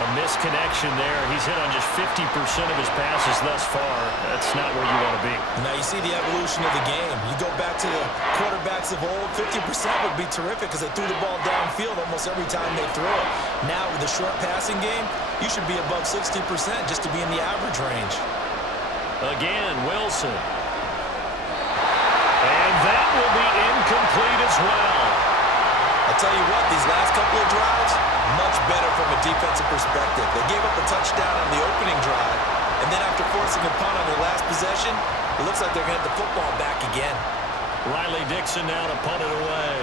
A misconnection there. He's hit on just 50% of his passes thus far. That's not where you want to be. Now you see the evolution of the game. You go back to the quarterbacks of old, 50% would be terrific because they threw the ball downfield almost every time they throw it. Now with the short passing game, you should be above 60% just to be in the average range. Again, Wilson. And that will be incomplete as well. I tell you what, these last couple of drives, much better from a defensive perspective. They gave up a touchdown on the opening drive, and then after forcing a punt on their last possession, it looks like they're going to have the football back again. Riley Dixon now to punt it away.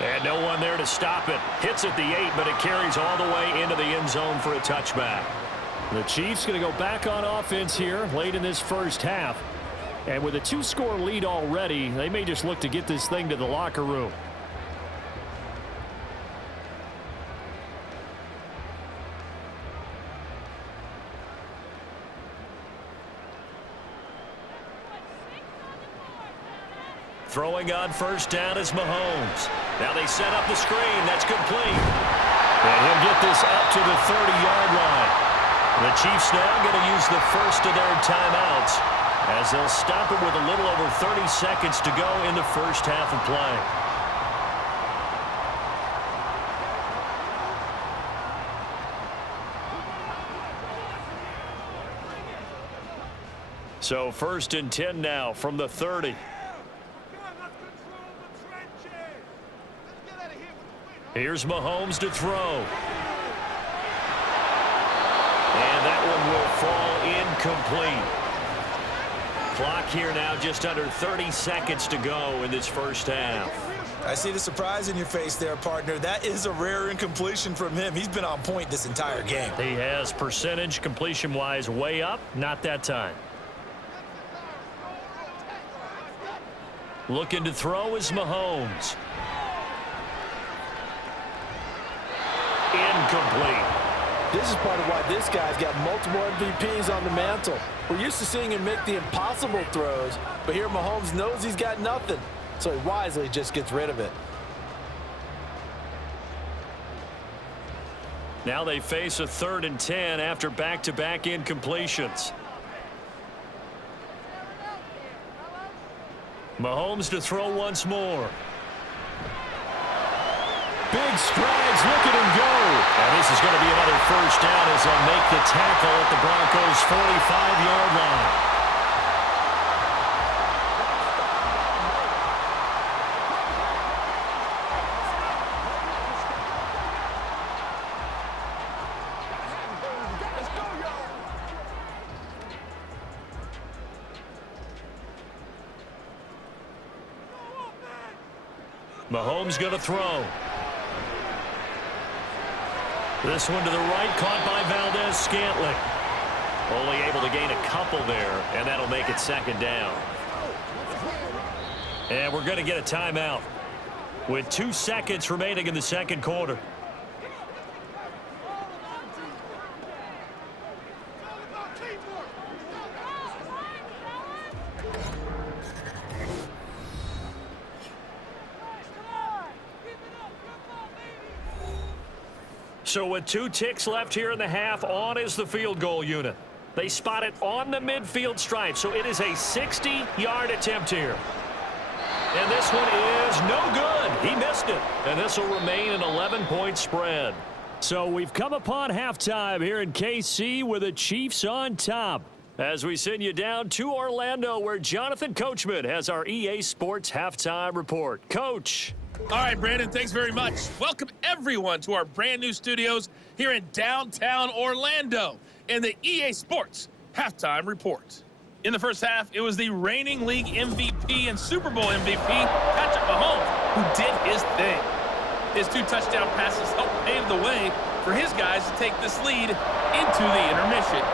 And no one there to stop it. Hits at the 8, but it carries all the way into the end zone for a touchback. The Chiefs going to go back on offense here late in this first half. And with a 2-score lead already, they may just look to get this thing to the locker room. Throwing on 1st down is Mahomes. Now they set up the screen. That's complete. And he'll get this up to the 30-yard line. The Chiefs now going to use the first of their timeouts as they'll stop it with a little over 30 seconds to go in the first half of play. So 1st and 10 now from the 30. Here's Mahomes to throw. And that one will fall incomplete. Clock here now just under 30 seconds to go in this first half. I see the surprise in your face there, partner. That is a rare incompletion from him. He's been on point this entire game. He has percentage completion-wise way up. Not that time. Looking to throw is Mahomes. Incomplete. This is part of why this guy's got multiple MVPs on the mantle. We're used to seeing him make the impossible throws, but here Mahomes knows he's got nothing, so he wisely just gets rid of it. Now they face a 3rd and 10 after back-to-back incompletions. Mahomes to throw once more. Big strides, look at him go. And this is going to be another first down as they'll make the tackle at the Broncos' 45-yard line. Mahomes going to throw. This one to the right, caught by Valdez-Scantling. Only able to gain a couple there, and that'll make it 2nd down. And we're going to get a timeout with 2 seconds remaining in the second quarter. So with 2 ticks left here in the half, on is the field goal unit. They spot it on the midfield stripe, so it is a 60-yard attempt here. And this one is no good. He missed it. And this will remain an 11-point spread. So we've come upon halftime here in KC with the Chiefs on top. As we send you down to Orlando, where Jonathan Coachman has our EA Sports halftime report. Coach. All right, Brandon, thanks very much. Welcome, everyone, to our brand new studios here in downtown Orlando in the EA Sports Halftime Report. In the first half, it was the reigning league MVP and Super Bowl MVP, Patrick Mahomes, who did his thing. His 2 touchdown passes helped pave the way for his guys to take this lead into the intermission.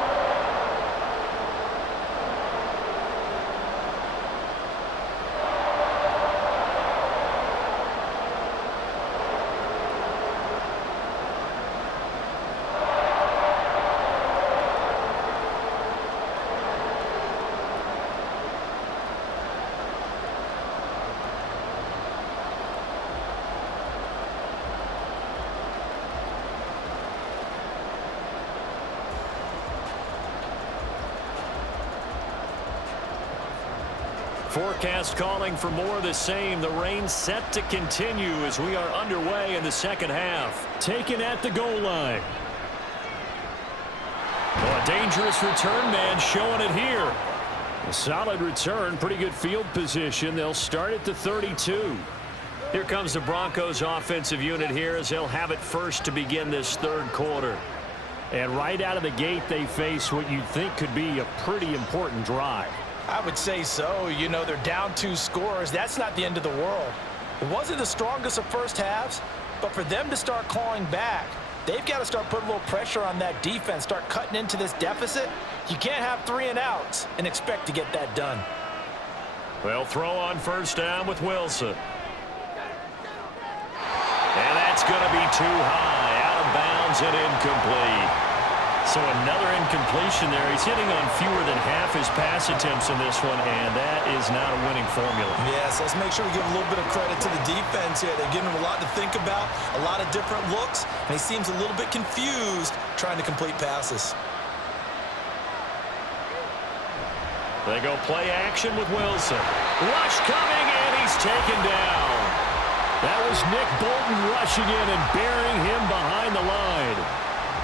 Forecast calling for more of the same. The rain set to continue as we are underway in the second half. Taken at the goal line. Well, a dangerous return man showing it here. A solid return, pretty good field position. They'll start at the 32. Here comes the Broncos offensive unit here as they'll have it first to begin this third quarter. And right out of the gate, they face what you'd think could be a pretty important drive. I would say so. You know, they're down 2 scores. That's not the end of the world. It wasn't the strongest of first halves, but for them to start clawing back, they've got to start putting a little pressure on that defense, start cutting into this deficit. You can't have 3 and outs and expect to get that done. They'll throw on first down with Wilson. And that's going to be too high, out of bounds and incomplete. So another incompletion there. He's hitting on fewer than half his pass attempts in this one, and that is not a winning formula. Yes, let's make sure we give a little bit of credit to the defense here. They've given him a lot to think about, a lot of different looks, and he seems a little bit confused trying to complete passes. They go play action with Wilson. Rush coming, and he's taken down. That was Nick Bolton rushing in and burying him behind the line.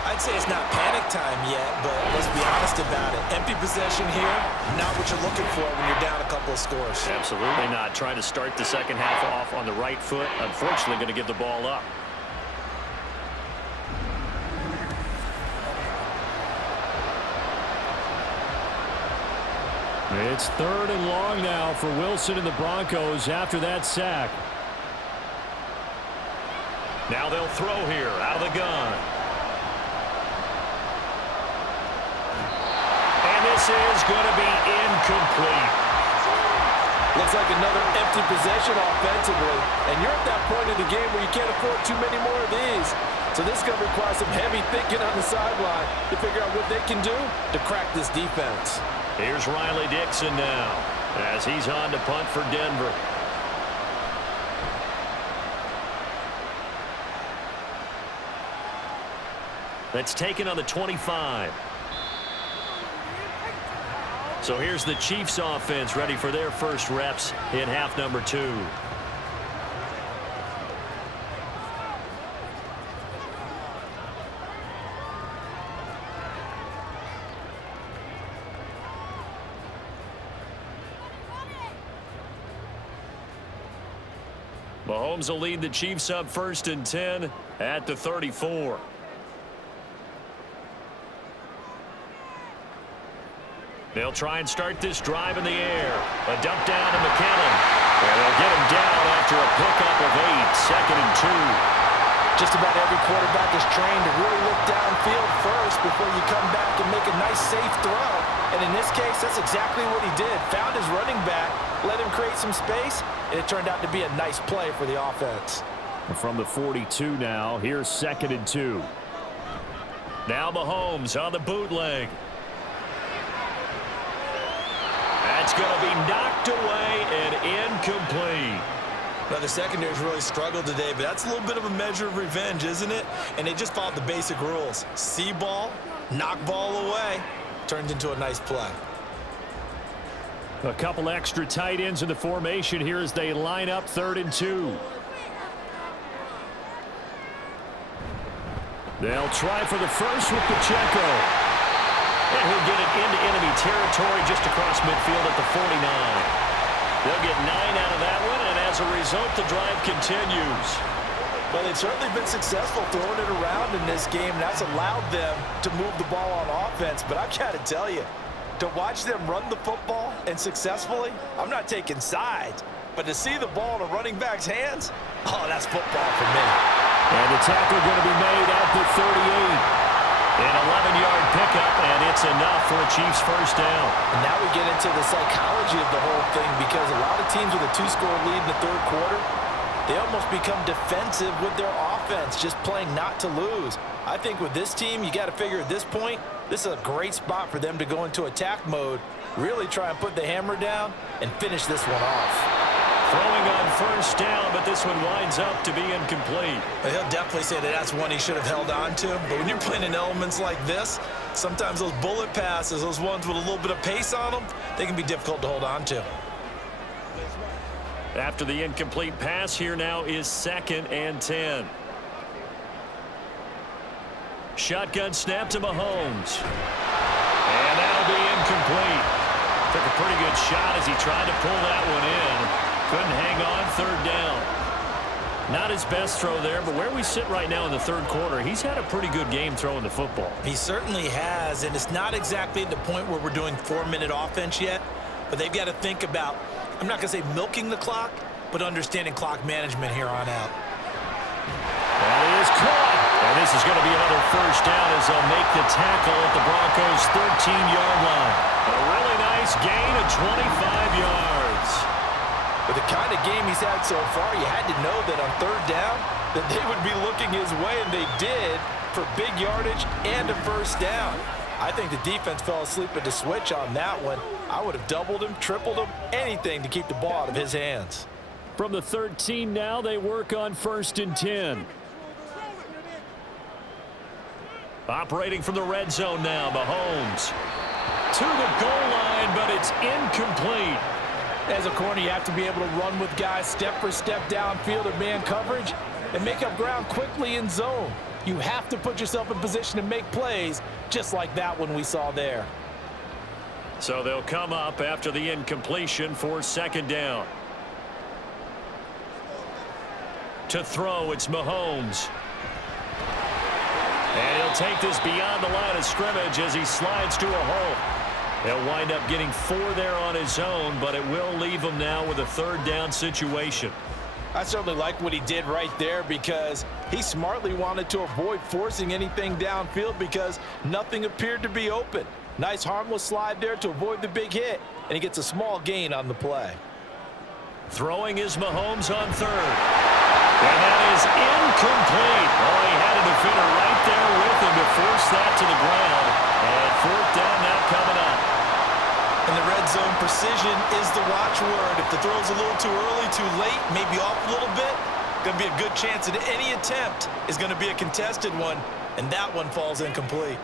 I'd say it's not panic time yet, but let's be honest about it. Empty possession here, not what you're looking for when you're down a couple of scores. Absolutely not. Trying to start the second half off on the right foot. Unfortunately, going to give the ball up. It's 3rd and long now for Wilson and the Broncos after that sack. Now they'll throw here out of the gun. This is going to be incomplete. Looks like another empty possession offensively. And you're at that point in the game where you can't afford too many more of these. So this is going to require some heavy thinking on the sideline to figure out what they can do to crack this defense. Here's Riley Dixon now as he's on to punt for Denver. That's taken on the 25. So here's the Chiefs offense ready for their first reps in half number 2. Mahomes will lead the Chiefs up 1st and 10 at the 34. They'll try and start this drive in the air. A dump down to McKinnon. And they'll get him down after a pickup of 8, 2nd and 2. Just about every quarterback is trained to really look downfield first before you come back and make a nice, safe throw. And in this case, that's exactly what he did. Found his running back, let him create some space, and it turned out to be a nice play for the offense. From the 42 now, here's 2nd and 2. Now Mahomes on the bootleg. That's going to be knocked away and incomplete. Now, the secondary's really struggled today, but that's a little bit of a measure of revenge, isn't it? And they just followed the basic rules. See ball, knock ball away, turned into a nice play. A couple extra tight ends in the formation here as they line up 3rd and 2. They'll try for the first with Pacheco. And he'll get it into enemy territory just across midfield at the 49. They'll get 9 out of that one, and as a result, the drive continues. Well, they've certainly been successful throwing it around in this game, and that's allowed them to move the ball on offense. But I've got to tell you, to watch them run the football and successfully, I'm not taking sides. But to see the ball in a running back's hands, oh, that's football for me. And the tackle going to be made at the 38. An 11-yard pickup, and it's enough for a Chiefs first down. And now we get into the psychology of the whole thing, because a lot of teams with a 2-score lead in the third quarter, they almost become defensive with their offense, just playing not to lose. I think with this team, you got to figure at this point, this is a great spot for them to go into attack mode, really try and put the hammer down and finish this one off. Throwing on first down, but this one winds up to be incomplete. He'll definitely say that that's one he should have held on to. But when you're playing in elements like this, sometimes those bullet passes, those ones with a little bit of pace on them, they can be difficult to hold on to. After the incomplete pass, here now is 2nd and 10. Shotgun snap to Mahomes. And that'll be incomplete. Took a pretty good shot as he tried to pull that one in. Couldn't hang on, 3rd down. Not his best throw there, but where we sit right now in the third quarter, he's had a pretty good game throwing the football. He certainly has, and it's not exactly at the point where we're doing 4-minute offense yet, but they've got to think about, I'm not going to say milking the clock, but understanding clock management here on out. That is caught. And this is going to be another first down as they'll make the tackle at the Broncos' 13-yard line. A really nice gain of 25 yards. With the kind of game he's had so far, you had to know that on 3rd down that they would be looking his way, and they did, for big yardage and a first down. I think the defense fell asleep at the switch on that one. I would have doubled him, tripled him, anything to keep the ball out of his hands. From the 13 now, they work on 1st and 10. Operating from the red zone now, Mahomes. To the goal line, but it's incomplete. As a corner, you have to be able to run with guys step for step downfield of man coverage and make up ground quickly in zone. You have to put yourself in position to make plays, just like that one we saw there. So they'll come up after the incompletion for 2nd down. To throw, it's Mahomes. And he'll take this beyond the line of scrimmage as he slides to a hole. He'll wind up getting 4 there on his own, but it will leave him now with a 3rd down situation. I certainly like what he did right there, because he smartly wanted to avoid forcing anything downfield because nothing appeared to be open. Nice harmless slide there to avoid the big hit, and he gets a small gain on the play. Throwing is Mahomes on 3rd. And that is incomplete. Oh, he had a defender right there with him to force that to the ground. And 4th down now coming up. In the red zone, precision is the watchword. If the throw's a little too early, too late, maybe off a little bit, going to be a good chance that any attempt is going to be a contested one, and that one falls incomplete.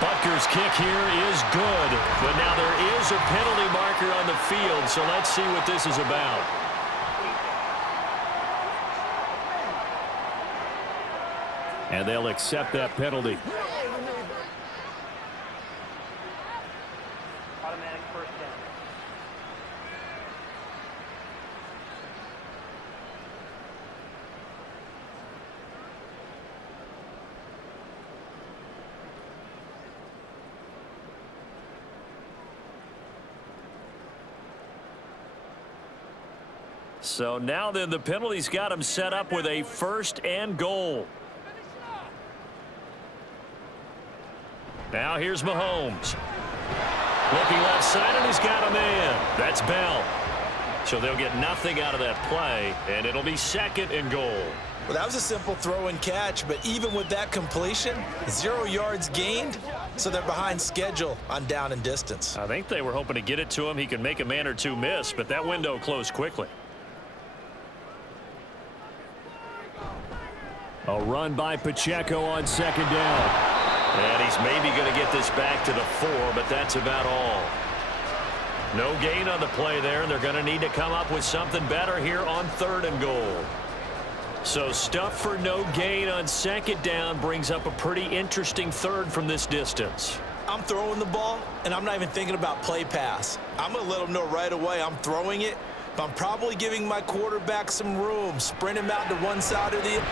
Butker's kick here is good, but now there is a penalty marker on the field, so let's see what this is about. And they'll accept that penalty. Automatic first down. So now then the penalty's got him set up with a 1st and goal. Now here's Mahomes. Looking left side, and he's got a man. That's Bell. So they'll get nothing out of that play, and it'll be 2nd and goal. Well, that was a simple throw and catch, but even with that completion, 0 yards gained, so they're behind schedule on down and distance. I think they were hoping to get it to him. He could make a man or two miss, but that window closed quickly. A run by Pacheco on 2nd down. And he's maybe going to get this back to the 4, but that's about all. No gain on the play there, and they're going to need to come up with something better here on 3rd and goal. So stuff for no gain on 2nd down brings up a pretty interesting 3rd from this distance. I'm throwing the ball, and I'm not even thinking about play pass. I'm going to let them know right away I'm throwing it, but I'm probably giving my quarterback some room, sprint him out to one side or the other.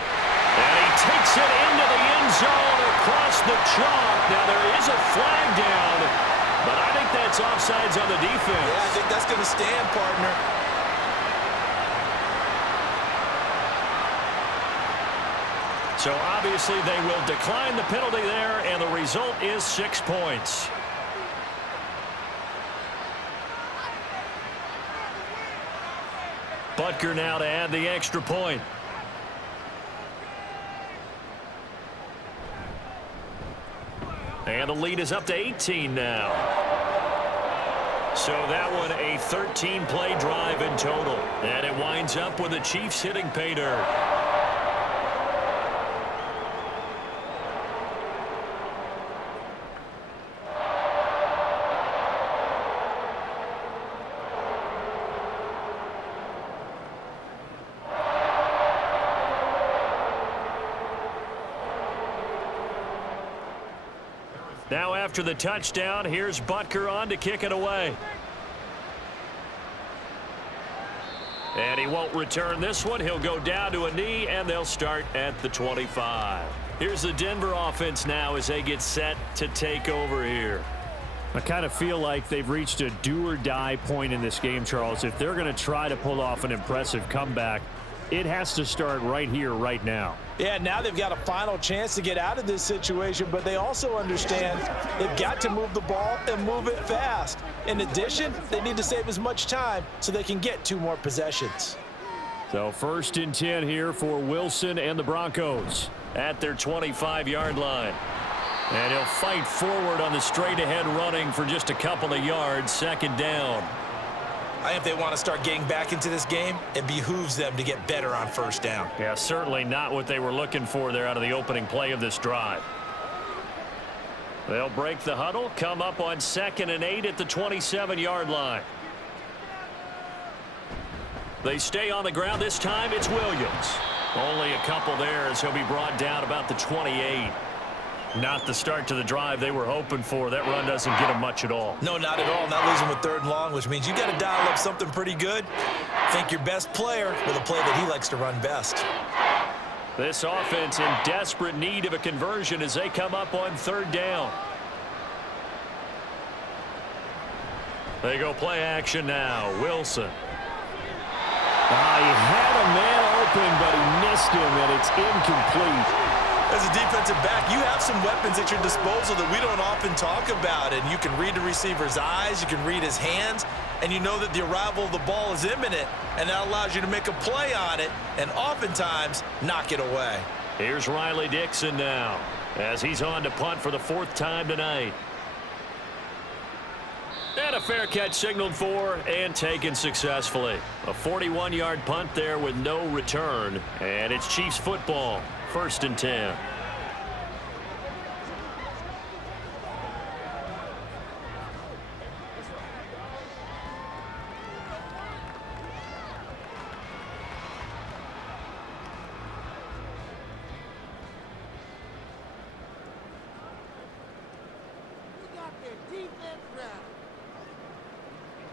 And he takes it into the end zone across the chalk. Now, there is a flag down, but I think that's offsides on the defense. Yeah, I think that's going to stand, partner. So, obviously, they will decline the penalty there, and the result is 6 points. Butker now to add the extra point. And the lead is up to 18 now. So that one a 13-play drive in total. And it winds up with the Chiefs hitting pay dirt. Now after the touchdown, here's Butker on to kick it away. And he won't return this one. He'll go down to a knee, and they'll start at the 25. Here's the Denver offense now as they get set to take over here. I kind of feel like they've reached a do-or-die point in this game, Charles. If they're going to try to pull off an impressive comeback, it has to start right here, right now. Yeah, now they've got a final chance to get out of this situation, but they also understand they've got to move the ball and move it fast. In addition, they need to save as much time so they can get 2 more possessions. So 1st and 10 here for Wilson and the Broncos at their 25-yard line. And he'll fight forward on the straight-ahead running for just a couple of yards, 2nd down. I think if they want to start getting back into this game, it behooves them to get better on 1st down. Yeah, certainly not what they were looking for there out of the opening play of this drive. They'll break the huddle, come up on 2nd and 8 at the 27-yard line. They stay on the ground. This time it's Williams. Only a couple there as he'll be brought down about the 28. Not the start to the drive they were hoping for. That run doesn't get them much at all. No, not at all. Not losing with 3rd and long, which means you got to dial up something pretty good. Think your best player with a play that he likes to run best. This offense in desperate need of a conversion as they come up on 3rd down. They go play action now. Wilson. He had a man open, but he missed him, and it's incomplete. As a defensive back, you have some weapons at your disposal that we don't often talk about. And you can read the receiver's eyes, you can read his hands, and you know that the arrival of the ball is imminent, and that allows you to make a play on it and oftentimes knock it away. Here's Riley Dixon now as he's on to punt for the 4th time tonight. And a fair catch signaled for and taken successfully. A 41-yard punt there with no return. And it's Chiefs football. 1st and 10.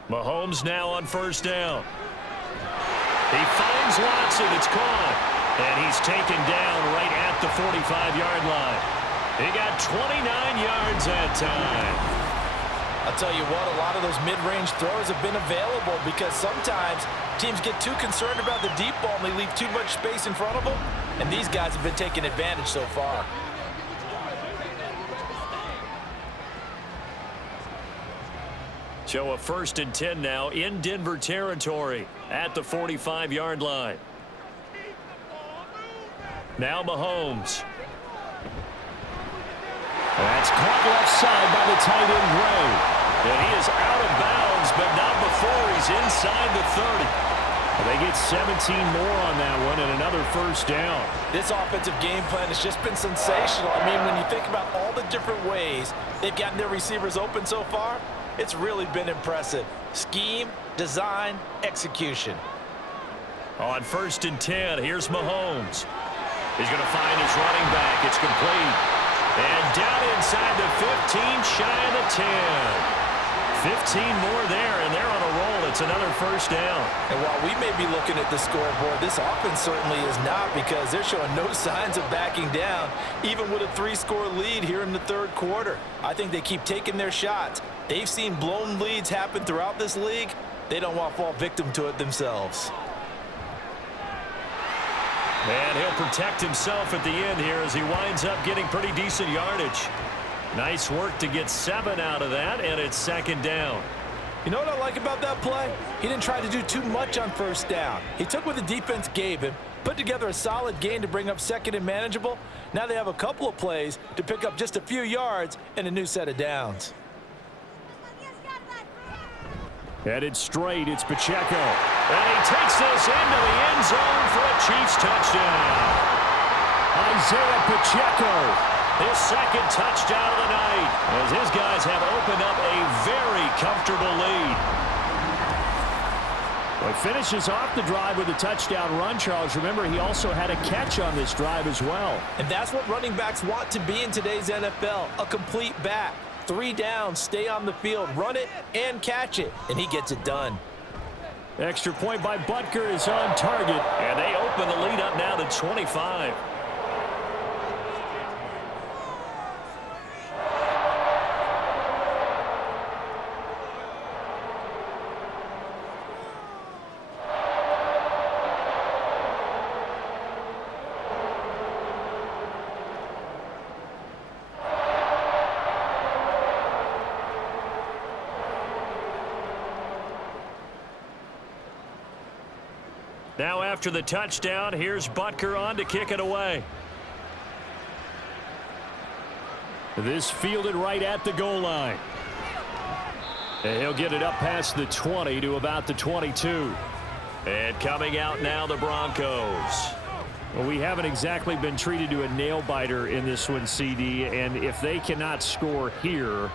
Mahomes now on 1st down. He finds Watson. It's caught. And he's taken down right at the 45-yard line. He got 29 yards that time. I'll tell you what, a lot of those mid-range throws have been available because sometimes teams get too concerned about the deep ball and they leave too much space in front of them. And these guys have been taking advantage so far. So a 1st and 10 now in Denver territory at the 45-yard line. Now Mahomes. That's caught left side by the tight end, Gray. And he is out of bounds, but not before he's inside the 30. They get 17 more on that one and another 1st down. This offensive game plan has just been sensational. I mean, when you think about all the different ways they've gotten their receivers open so far, it's really been impressive. Scheme, design, execution. On 1st and 10, here's Mahomes. He's going to find his running back. It's complete. And down inside the 15, shy of the 10. 15 more there, and they're on a roll. It's another first down. And while we may be looking at the scoreboard, this offense certainly is not, because they're showing no signs of backing down, even with a 3-score lead here in the third quarter. I think they keep taking their shots. They've seen blown leads happen throughout this league. They don't want to fall victim to it themselves. And he'll protect himself at the end here as he winds up getting pretty decent yardage. Nice work to get 7 out of that, and it's second down. You know what I like about that play? He didn't try to do too much on first down. He took what the defense gave him, put together a solid gain to bring up second and manageable. Now they have a couple of plays to pick up just a few yards and a new set of downs. Headed straight, it's Pacheco. And he takes this into the end zone for a Chiefs touchdown. Isaiah Pacheco, his second touchdown of the night, as his guys have opened up a very comfortable lead. Well, he finishes off the drive with a touchdown run, Charles. Remember, he also had a catch on this drive as well. And that's what running backs want to be in today's NFL, a complete back. 3 downs, stay on the field, run it, and catch it, and he gets it done. Extra point by Butker is on target. And they open the lead up now to 25. Now after the touchdown, here's Butker on to kick it away. This fielded right at the goal line. And he'll get it up past the 20 to about the 22. And coming out now, the Broncos. Well, we haven't exactly been treated to a nail-biter in this one, CD, and if they cannot score here,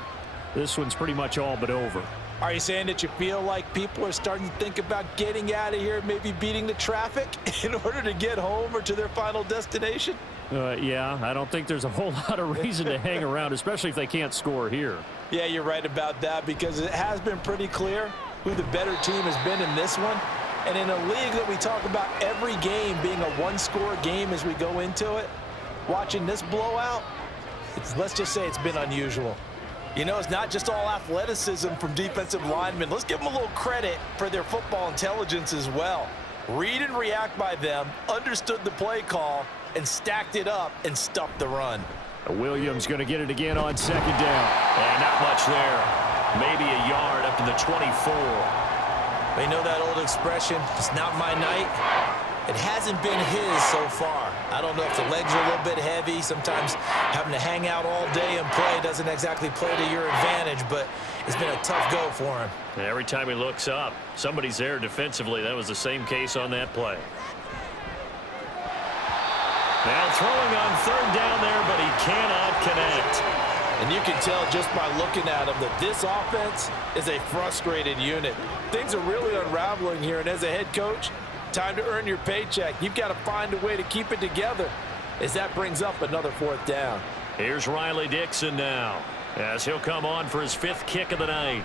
this one's pretty much all but over. Are you saying that you feel like people are starting to think about getting out of here, maybe beating the traffic in order to get home or to their final destination? Yeah, I don't think there's a whole lot of reason to hang around, especially if they can't score here. Yeah, you're right about that, because it has been pretty clear who the better team has been in this one. And in a league that we talk about every game being a one-score game as we go into it, watching this blowout, let's just say it's been unusual. You know, it's not just all athleticism from defensive linemen. Let's give them a little credit for their football intelligence as well. Read and react by them, understood the play call, and stacked it up and stuffed the run. Williams going to get it again on second down. And not much there. Maybe a yard up to the 24. They know that old expression, it's not my night. It hasn't been his so far. I don't know if the legs are a little bit heavy. Sometimes having to hang out all day and play doesn't exactly play to your advantage, but it's been a tough go for him. And every time he looks up, somebody's there defensively. That was the same case on that play. Now throwing on third down there, but he cannot connect. And you can tell just by looking at him that this offense is a frustrated unit. Things are really unraveling here, and as a head coach, time to earn your paycheck. You've got to find a way to keep it together as that brings up another fourth down. Here's Riley Dixon now as he'll come on for his 5th kick of the night.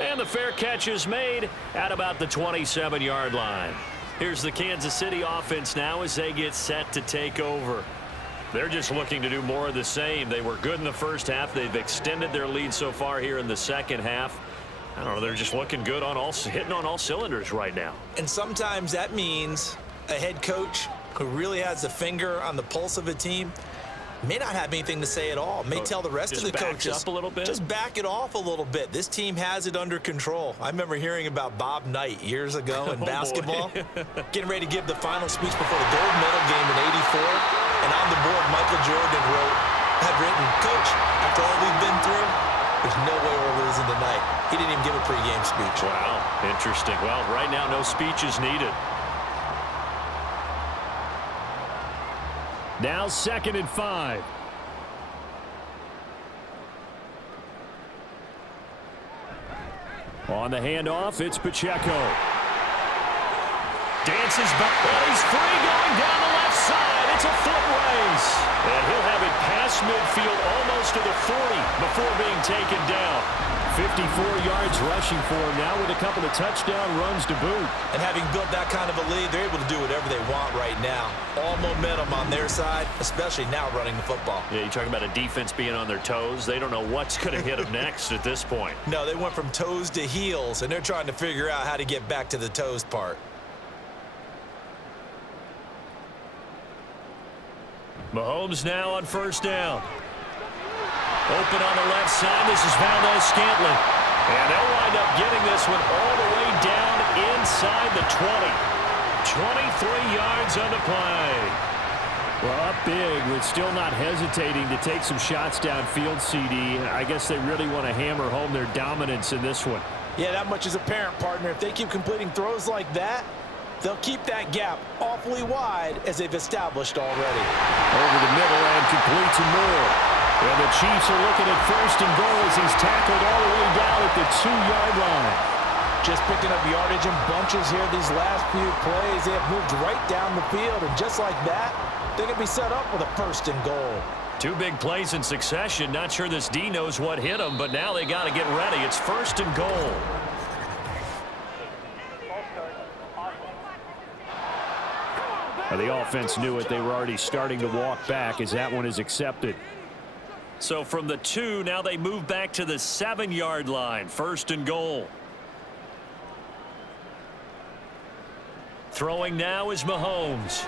And the fair catch is made at about the 27-yard line. Here's the Kansas City offense now as they get set to take over. They're just looking to do more of the same. They were good in the first half. They've extended their lead so far here in the second half. I don't know, they're just looking good on hitting on all cylinders right now. And sometimes that means a head coach who really has a finger on the pulse of a team may not have anything to say at all. May tell the rest of the coaches, up a little bit. Just back it off a little bit. This team has it under control. I remember hearing about Bob Knight years ago in basketball, getting ready to give the final speech before the gold medal game in '84. And on the board, Michael Jordan had written, "Coach, after all we've been through, there's no way we're losing tonight." He didn't even give a pregame speech. Wow, interesting. Well, right now, no speech is needed. Now 2nd and 5. On the handoff, it's Pacheco. Dances back, but he's free going down the left side. taken down. 54 yards rushing for him now with a couple of touchdown runs to boot. And having built that kind of a lead, they're able to do whatever they want right now. All momentum on their side, especially now running the football. Yeah, you're talking about a defense being on their toes. They don't know what's going to hit them next at this point. No, they went from toes to heels, and they're trying to figure out how to get back to the toes part. Mahomes now on first down. Open on the left side. This is Valdez-Scantling. And they'll wind up getting this one all the way down inside the 20. 23 yards on the play. Well, up big, but still not hesitating to take some shots downfield, CD. I guess they really want to hammer home their dominance in this one. Yeah, that much is apparent, partner. If they keep completing throws like that, they'll keep that gap awfully wide as they've established already. Over the middle and complete to Moore. And the Chiefs are looking at first and goal as he's tackled all the way down at the 2-yard line. Just picking up yardage in bunches here these last few plays. They have moved right down the field, and just like that, they're going to be set up with a first and goal. Two big plays in succession. Not sure this D knows what hit him, but now they got to get ready. It's first and goal. The offense knew it. They were already starting to walk back as that one is accepted. So from the 2, now they move back to the 7-yard line. First and goal. Throwing now is Mahomes.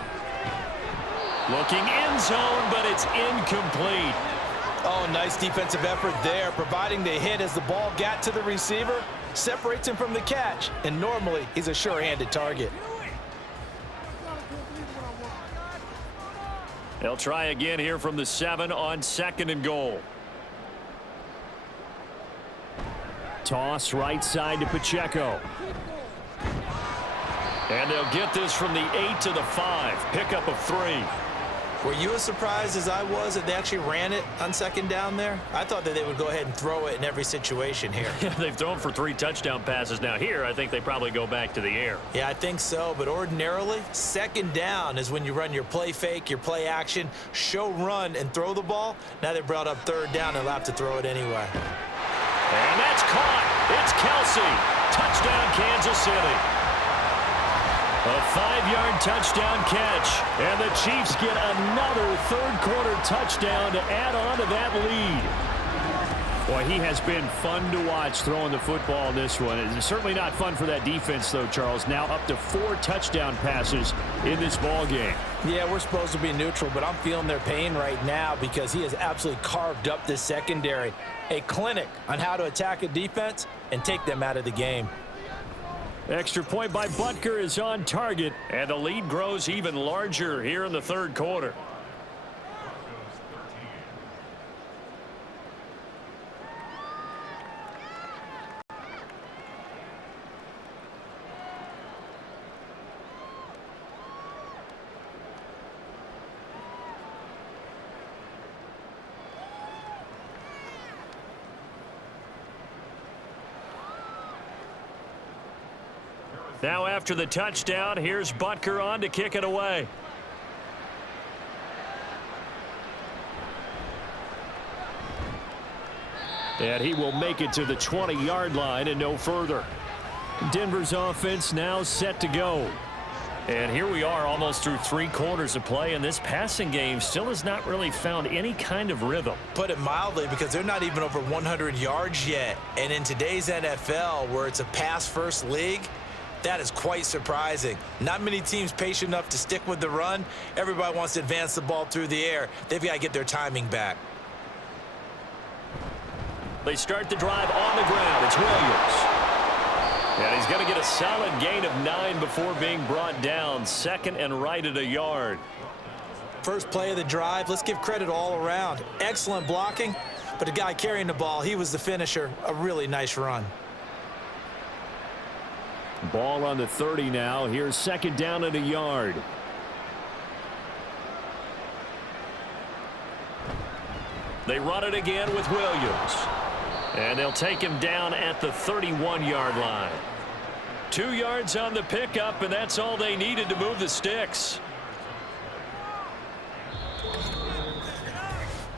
Looking end zone, but it's incomplete. Oh, nice defensive effort there, providing the hit as the ball got to the receiver, separates him from the catch, and normally he's a sure-handed target. They'll try again here from the 7 on second and goal. Toss right side to Pacheco. And they'll get this from the 8 to the 5. Pickup of 3. Were you as surprised as I was that they actually ran it on second down there? I thought that they would go ahead and throw it in every situation here. Yeah, they've thrown for 3 touchdown passes. Now here, I think they probably go back to the air. Yeah, I think so, but ordinarily, second down is when you run your play fake, your play action, show run, and throw the ball. Now they brought up third down and they'll have to throw it anyway. And that's caught. It's Kelsey. Touchdown, Kansas City. A 5-yard touchdown catch, and the Chiefs get another third-quarter touchdown to add on to that lead. Boy, he has been fun to watch throwing the football in this one. It's certainly not fun for that defense, though, Charles. Now up to 4 touchdown passes in this ball game. Yeah, we're supposed to be neutral, but I'm feeling their pain right now because he has absolutely carved up this secondary. A clinic on how to attack a defense and take them out of the game. Extra point by Butker is on target, and the lead grows even larger here in the third quarter. Now after the touchdown, here's Butker on to kick it away. And he will make it to the 20-yard line and no further. Denver's offense now set to go. And here we are almost through 3 quarters of play, and this passing game still has not really found any kind of rhythm. Put it mildly, because they're not even over 100 yards yet. And in today's NFL, where it's a pass-first league, that is quite surprising. Not many teams patient enough to stick with the run. Everybody wants to advance the ball through the air. They've got to get their timing back. They start the drive on the ground. It's Williams. And he's going to get a solid gain of 9 before being brought down. Second and right at a yard. First play of the drive. Let's give credit all around. Excellent blocking, but the guy carrying the ball, he was the finisher. A really nice run. Ball on the 30 now. Here's second down at a yard. They run it again with Williams. And they'll take him down at the 31-yard line. 2 yards on the pickup, and that's all they needed to move the sticks.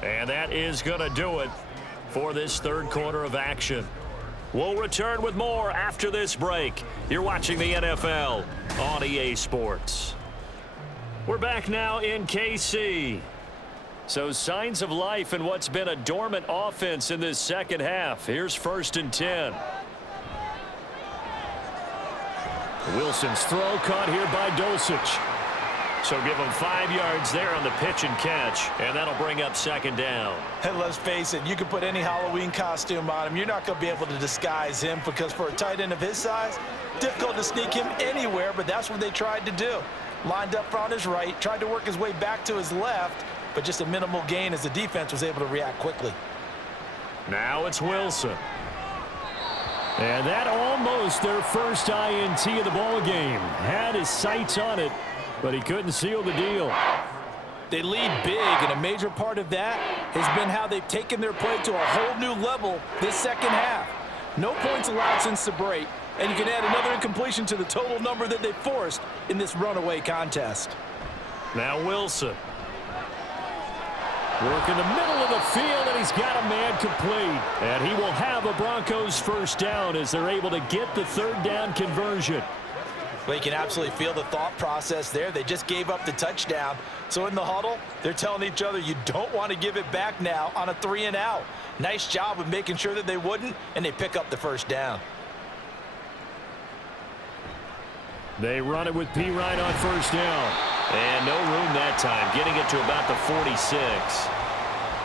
And that is going to do it. for this third quarter of action. We'll return with more after this break. You're watching the NFL on EA Sports. We're back now in KC. So signs of life in what's been a dormant offense in this second half. Here's 1st and 10. Wilson's throw caught here by Dulcich. So give him 5 yards there on the pitch and catch, and that'll bring up 2nd down. And let's face it, you can put any Halloween costume on him. You're not going to be able to disguise him because for a tight end of his size, difficult to sneak him anywhere, but that's what they tried to do. Lined up on his right, tried to work his way back to his left, but just a minimal gain as the defense was able to react quickly. Now it's Wilson. And that almost their first INT of the ball game. Had his sights on it, but he couldn't seal the deal. They lead big, and a major part of that has been how they've taken their play to a whole new level this second half. No points allowed since the break, and you can add another incompletion to the total number that they forced in this runaway contest. Now Wilson. Work in the middle of the field, and he's got a man complete. And he will have a Broncos first down as they're able to get the 3rd down conversion. Well, you can absolutely feel the thought process there. They just gave up the touchdown. So in the huddle, they're telling each other, you don't want to give it back now on a 3 and out. Nice job of making sure that they wouldn't, and they pick up the first down. They run it with P. Ryan on 1st down. And no room that time, getting it to about the 46.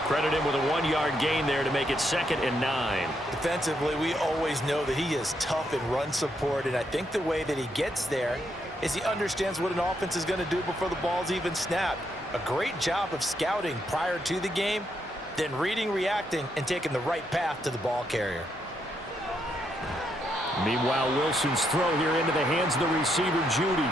Credit him with a 1-yard gain there to make it 2nd and 9. Defensively, we always know that he is tough in run support, and I think the way that he gets there is he understands what an offense is going to do before the ball's even snapped. A great job of scouting prior to the game, then reading, reacting, and taking the right path to the ball carrier. Meanwhile, Wilson's throw here into the hands of the receiver, Judy.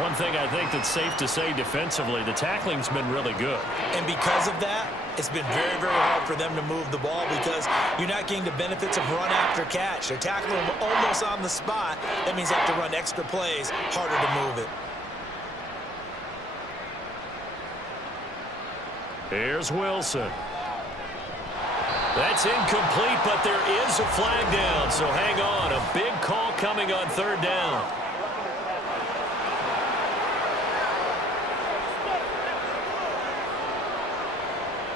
One thing I think that's safe to say defensively, the tackling's been really good. And because of that, it's been very, very hard for them to move the ball because you're not getting the benefits of run after catch. They're tackling them almost on the spot. That means they have to run extra plays, harder to move it. Here's Wilson. That's incomplete, but there is a flag down, so hang on. A big call coming on 3rd down.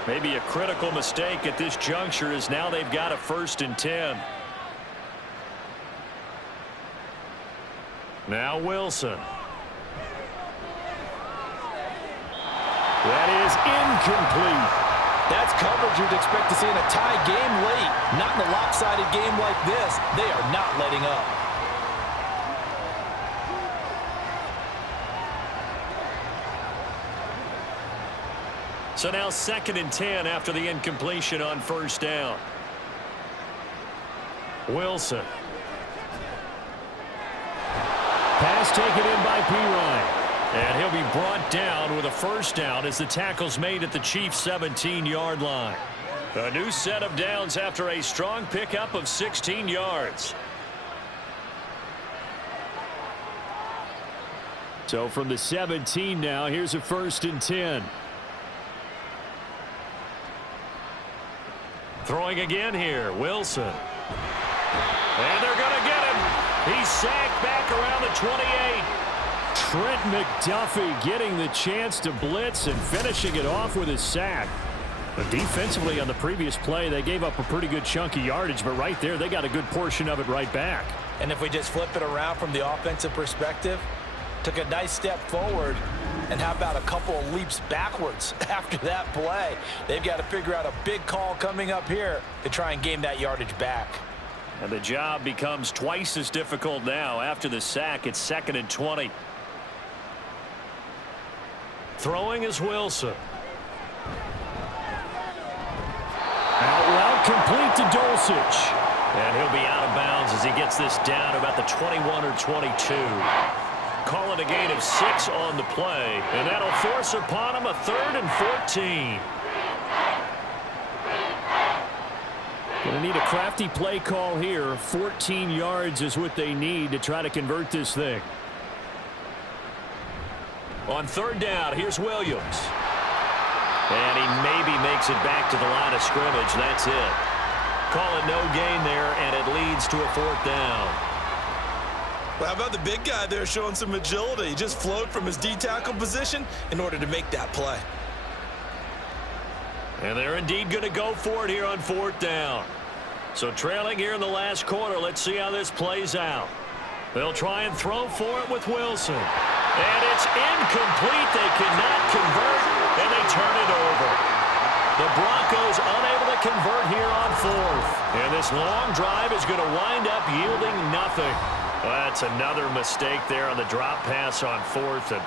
Maybe a critical mistake at this juncture as now they've got a 1st and 10. Now Wilson. That is incomplete. That's coverage you'd expect to see in a tie game late. Not in a lopsided game like this. They are not letting up. So now 2nd and 10 after the incompletion on 1st down. Wilson. Pass taken in by P. Ryan. And he'll be brought down with a 1st down as the tackle's made at the Chiefs' 17-yard line. A new set of downs after a strong pickup of 16 yards. So from the 17 now, here's a 1st and 10. Throwing again here, Wilson. And they're going to get him. He's sacked back around the 28. Trent McDuffie getting the chance to blitz and finishing it off with his sack. But defensively on the previous play, they gave up a pretty good chunk of yardage, but right there, they got a good portion of it right back. And if we just flip it around from the offensive perspective, took a nice step forward, and how about a couple of leaps backwards after that play? They've got to figure out a big call coming up here to try and gain that yardage back. And the job becomes twice as difficult now. After the sack, it's 2nd and 20. Throwing is Wilson. Out route complete to Dulcich. And he'll be out of bounds as he gets this down about the 21 or 22. Call it a gain of 6 on the play, and that'll force upon him a 3rd and 14. Going to need a crafty play call here. 14 yards is what they need to try to convert this thing. On 3rd down, here's Williams. And he maybe makes it back to the line of scrimmage. That's it. Call it no gain there, and it leads to a 4th down. Well, how about the big guy there showing some agility? He just flowed from his D-tackle position in order to make that play. And they're indeed going to go for it here on 4th down. So trailing here in the last quarter, let's see how this plays out. They'll try and throw for it with Wilson. And it's incomplete. They cannot convert, and they turn it over. The Broncos unable to convert here on 4th. And this long drive is going to wind up yielding nothing. Well, that's another mistake there on the drop pass on 4th. And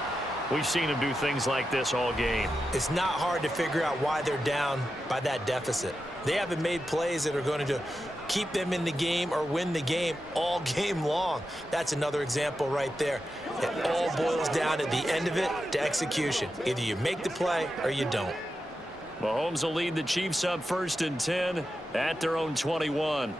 we've seen him do things like this all game. It's not hard to figure out why they're down by that deficit. They haven't made plays that are going to keep them in the game or win the game all game long. That's another example right there. It all boils down at the end of it to execution. Either you make the play or you don't. Mahomes will lead the Chiefs up 1st and 10 at their own 21.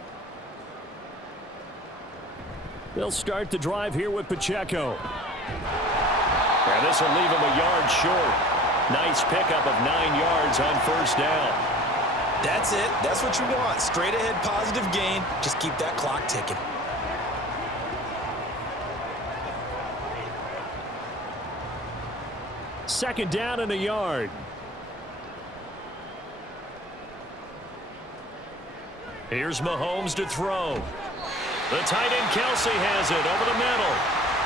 They'll start the drive here with Pacheco. And this will leave him a yard short. Nice pickup of 9 yards on 1st down. That's it. That's what you want. Straight ahead positive gain. Just keep that clock ticking. Second down and a yard. Here's Mahomes to throw. The tight end Kelsey has it over the middle.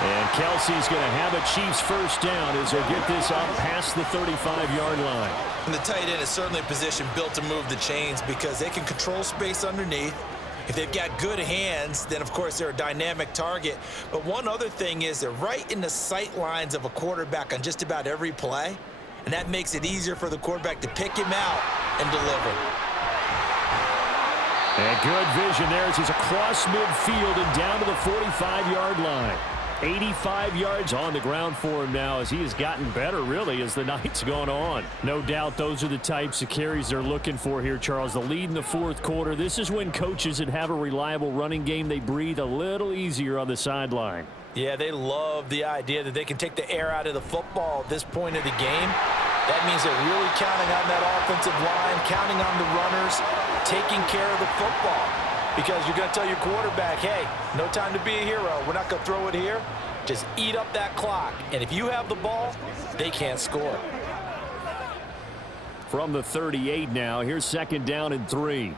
And Kelsey's going to have a Chiefs 1st down as they get this up past the 35-yard line. And the tight end is certainly a position built to move the chains because they can control space underneath. If they've got good hands, then of course they're a dynamic target. But one other thing is they're right in the sight lines of a quarterback on just about every play. And that makes it easier for the quarterback to pick him out and deliver. And good vision there as he's across midfield and down to the 45-yard line. 85 yards on the ground for him now as he has gotten better, really, as the night's gone on. No doubt those are the types of carries they're looking for here, Charles. The lead in the 4th quarter. This is when coaches that have a reliable running game, they breathe a little easier on the sideline. Yeah, they love the idea that they can take the air out of the football at this point of the game. That means they're really counting on that offensive line, counting on the runners, taking care of the football. Because you're going to tell your quarterback, hey, no time to be a hero. We're not going to throw it here. Just eat up that clock. And if you have the ball, they can't score. From the 38 now, here's 2nd down and 3.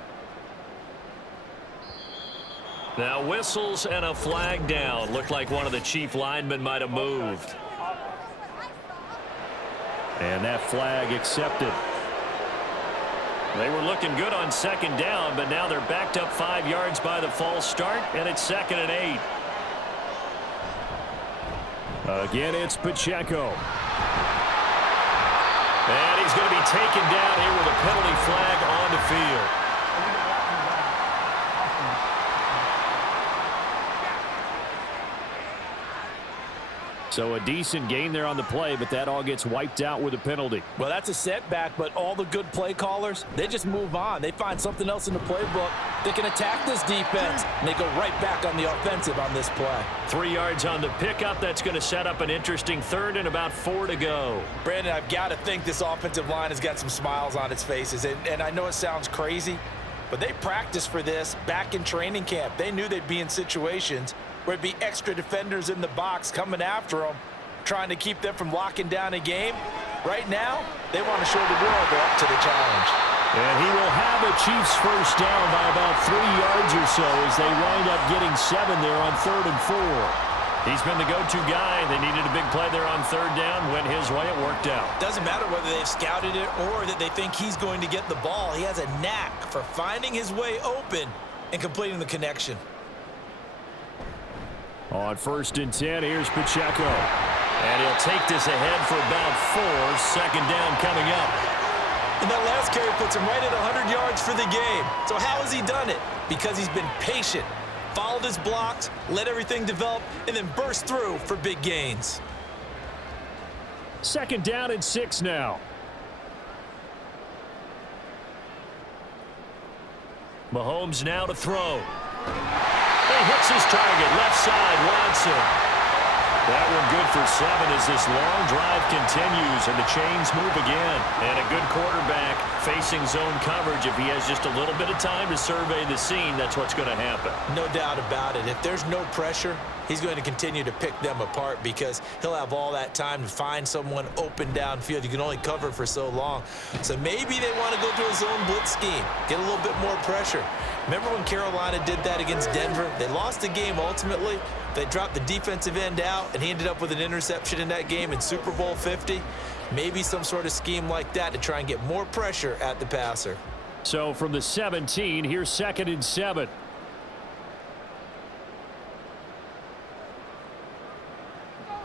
Now whistles and a flag down. Looked like one of the Chief linemen might have moved. And that flag accepted. They were looking good on 2nd down, but now they're backed up 5 yards by the false start, and it's 2nd and 8. Again, it's Pacheco. And he's going to be taken down here with a penalty flag on the field. So a decent gain there on the play, but that all gets wiped out with a penalty. Well, that's a setback, but all the good play callers, they just move on. They find something else in the playbook. They can attack this defense, and they go right back on the offensive on this play. 3 yards on the pickup. That's going to set up an interesting 3rd and about 4 to go. Brandon, I've got to think this offensive line has got some smiles on its faces, and I know it sounds crazy, but they practiced for this back in training camp. They knew they'd be in situations where it'd be extra defenders in the box coming after them, trying to keep them from locking down a game. Right now, they want to show the world they're up to the challenge. And he will have a Chiefs 1st down by about 3 yards or so as they wind up getting 7 there on 3rd and 4. He's been the go-to guy. They needed a big play there on 3rd down. Went his way. It worked out. Doesn't matter whether they've scouted it or that they think he's going to get the ball. He has a knack for finding his way open and completing the connection. On 1st and 10, here's Pacheco. And he'll take this ahead for about 4. 2nd down coming up. And that last carry puts him right at 100 yards for the game. So how has he done it? Because he's been patient, followed his blocks, let everything develop, and then burst through for big gains. 2nd down and 6 now. Mahomes now to throw. He hits his target, left side, Watson. That one good for 7 as this long drive continues and the chains move again. And a good quarterback facing zone coverage. If he has just a little bit of time to survey the scene, that's what's going to happen. No doubt about it. If there's no pressure, he's going to continue to pick them apart because he'll have all that time to find someone open downfield. You can only cover for so long. So maybe they want to go to a zone blitz scheme, get a little bit more pressure. Remember when Carolina did that against Denver? They lost the game ultimately. They dropped the defensive end out, and he ended up with an interception in that game in Super Bowl 50. Maybe some sort of scheme like that to try and get more pressure at the passer. So from the 17, here's 2nd and 7.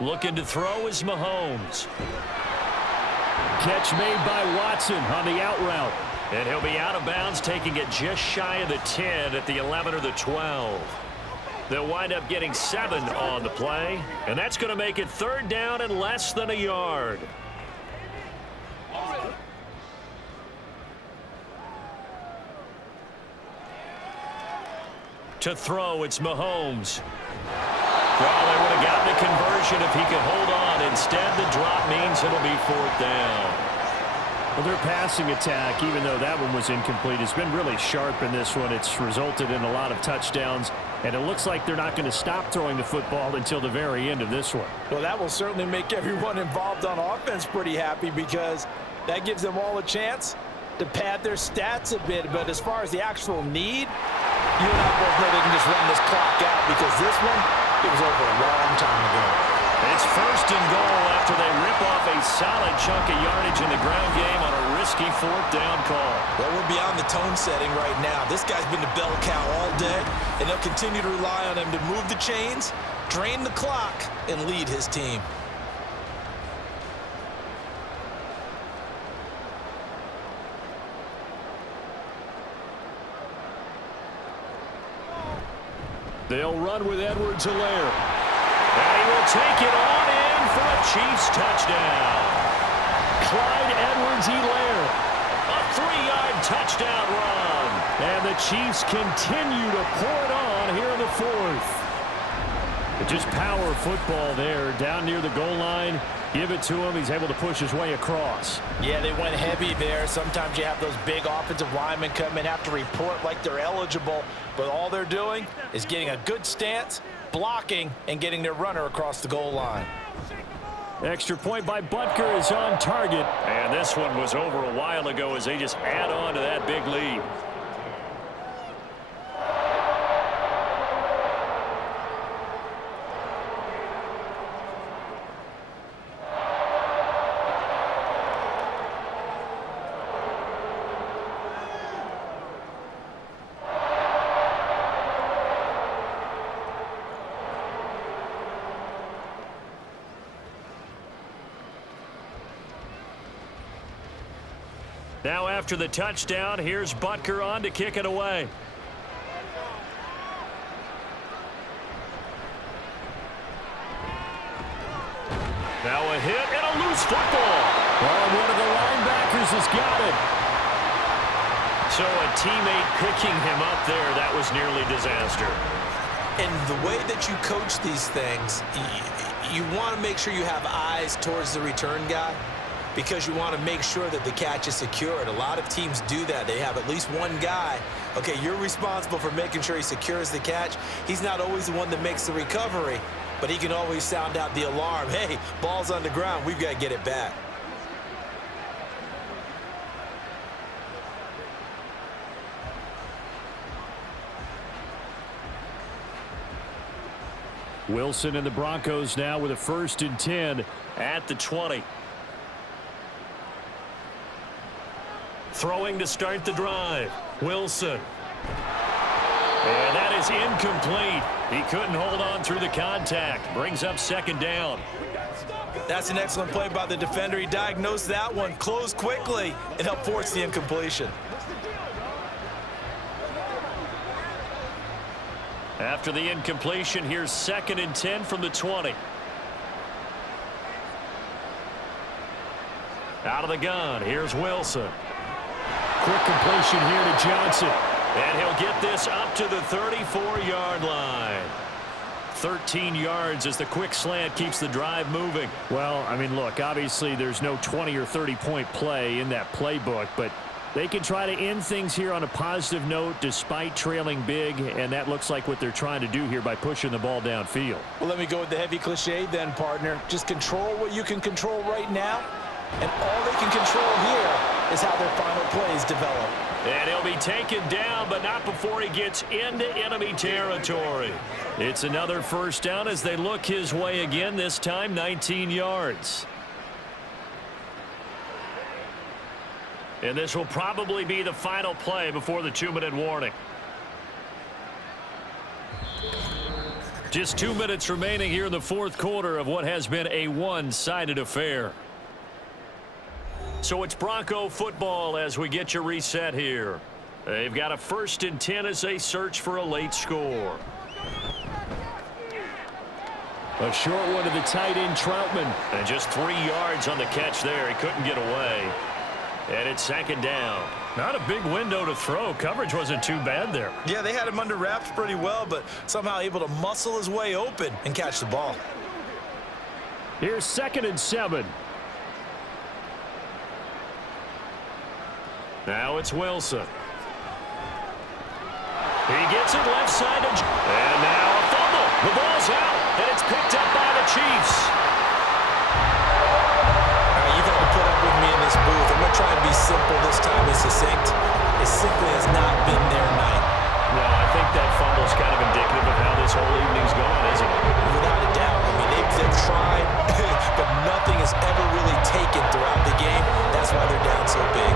Looking to throw is Mahomes. Catch made by Watson on the out route. And he'll be out of bounds, taking it just shy of the 10 at the 11 or the 12. They'll wind up getting 7 on the play, and that's going to make it 3rd down and less than a yard. To throw, it's Mahomes. Well, they would have gotten a conversion if he could hold on. Instead, the drop means it'll be 4th down. Well, their passing attack, even though that one was incomplete, has been really sharp in this one. It's resulted in a lot of touchdowns, and it looks like they're not going to stop throwing the football until the very end of this one. Well, that will certainly make everyone involved on offense pretty happy because that gives them all a chance to pad their stats a bit. But as far as the actual need, you and I both know they can just run this clock out because this one, it was over a long time ago. It's 1st and goal after they rip off a solid chunk of yardage in the ground game on a risky 4th down call. Well, we're beyond the tone setting right now. This guy's been the bell cow all day, and they'll continue to rely on him to move the chains, drain the clock, and lead his team. They'll run with Edwards-Helaire. And he will take it on in for a Chiefs touchdown. Clyde Edwards-Helaire. A 3-yard touchdown run. And the Chiefs continue to pour it on here in the 4th. Just power football there down near the goal line. Give it to him. He's able to push his way across. Yeah, they went heavy there. Sometimes you have those big offensive linemen come in, have to report like they're eligible, but all they're doing is getting a good stance, blocking, and getting their runner across the goal line. Extra point by Butker is on target. And this one was over a while ago as they just add on to that big lead. Now after the touchdown, here's Butker on to kick it away. Now a hit and a loose football. Oh, one of the linebackers has got it. So a teammate picking him up there, that was nearly disaster. And the way that you coach these things, you want to make sure you have eyes towards the return guy, because you want to make sure that the catch is secured. A lot of teams do that. They have at least one guy. Okay, you're responsible for making sure he secures the catch. He's not always the one that makes the recovery, but he can always sound out the alarm. Hey, ball's on the ground. We've got to get it back. Wilson and the Broncos now with a 1st and 10 at the 20. Throwing to start the drive. Wilson. And that is incomplete. He couldn't hold on through the contact. Brings up 2nd down. That's an excellent play by the defender. He diagnosed that one, closed quickly, and helped force the incompletion. After the incompletion, here's 2nd and 10 from the 20. Out of the gun, here's Wilson. Quick completion here to Johnson. And he'll get this up to the 34-yard line. 13 yards as the quick slant keeps the drive moving. Well, I mean, look, obviously there's no 20 or 30-point play in that playbook, but they can try to end things here on a positive note despite trailing big, and that looks like what they're trying to do here by pushing the ball downfield. Well, let me go with the heavy cliche then, partner. Just control what you can control right now, and all they can control here is how their final plays develop. And he'll be taken down, but not before he gets into enemy territory. It's another first down as they look his way again, this time 19 yards. And this will probably be the final play before the 2-minute warning. Just 2 minutes remaining here in the fourth quarter of what has been a one-sided affair. So it's Bronco football as we get you reset here. They've got a 1st and 10 as they search for a late score. A short one to the tight end, Troutman. And just 3 yards on the catch there. He couldn't get away. And it's 2nd down. Not a big window to throw. Coverage wasn't too bad there. Yeah, they had him under wraps pretty well, but somehow able to muscle his way open and catch the ball. Here's 2nd and 7. Now it's Wilson. He gets it left side. And now a fumble. The ball's out, and it's picked up by the Chiefs. You've got to put up with me in this booth. I'm going to try and be simple this time and succinct. It simply has not been their night. No, I think that fumble's kind of indicative of how this whole evening's gone, isn't it? Without a doubt. I mean, they've tried, but nothing has ever really taken throughout the game. That's why they're down so big.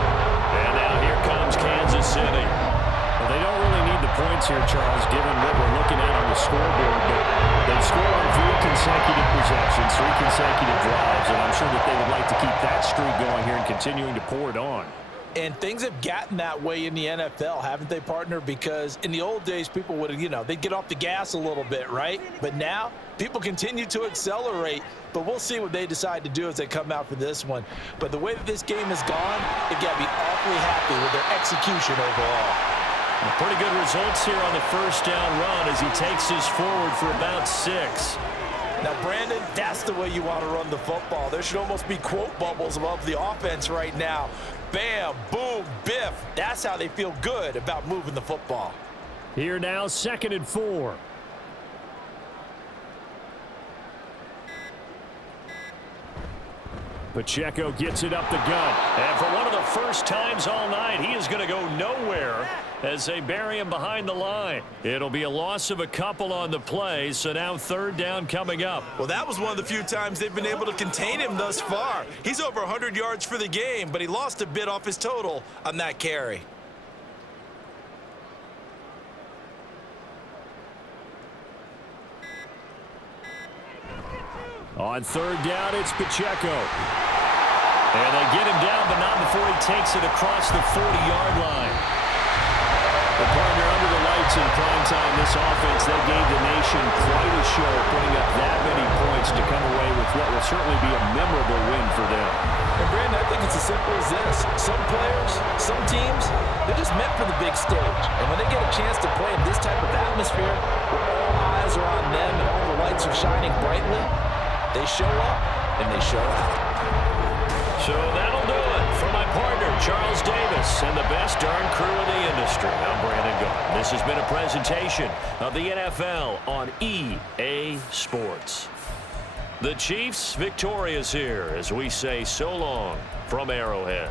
And now here comes Kansas City. Well, they don't really need the points here, Charles, given what we're looking at on the scoreboard, but they've scored on 3 consecutive possessions, 3 consecutive drives, and I'm sure that they would like to keep that streak going here and continuing to pour it on. And things have gotten that way in the NFL, haven't they, partner? Because in the old days, people would, they'd get off the gas a little bit, right? But now, people continue to accelerate. But we'll see what they decide to do as they come out for this one. But the way that this game has gone, they've got to be awfully happy with their execution overall. Pretty good results here on the first down run as he takes us forward for about 6. Now, Brandon, that's the way you want to run the football. There should almost be quote bubbles above the offense right now. Bam, boom, biff. That's how they feel good about moving the football. Here now, 2nd and 4. Pacheco gets it up the gut. And for one of the first times all night, he is going to go nowhere as they bury him behind the line. It'll be a loss of a couple on the play, so now 3rd down coming up. Well, that was one of the few times they've been able to contain him thus far. He's over 100 yards for the game, but he lost a bit off his total on that carry. On 3rd down, it's Pacheco. And they get him down, but not before he takes it across the 40-yard line. The partner under the lights in prime time, this offense, they gave the nation quite a show, putting up that many points to come away with what will certainly be a memorable win for them. And Brandon, I think it's as simple as this. Some players, some teams, they're just meant for the big stage. And when they get a chance to play in this type of atmosphere, where all eyes are on them and all the lights are shining brightly, they show up and they show out. So that'll do it for my partner, Charles Davis, and the best darn crew in the industry. I'm Brandon Gaudin. This has been a presentation of the NFL on EA Sports. The Chiefs victorious here as we say so long from Arrowhead.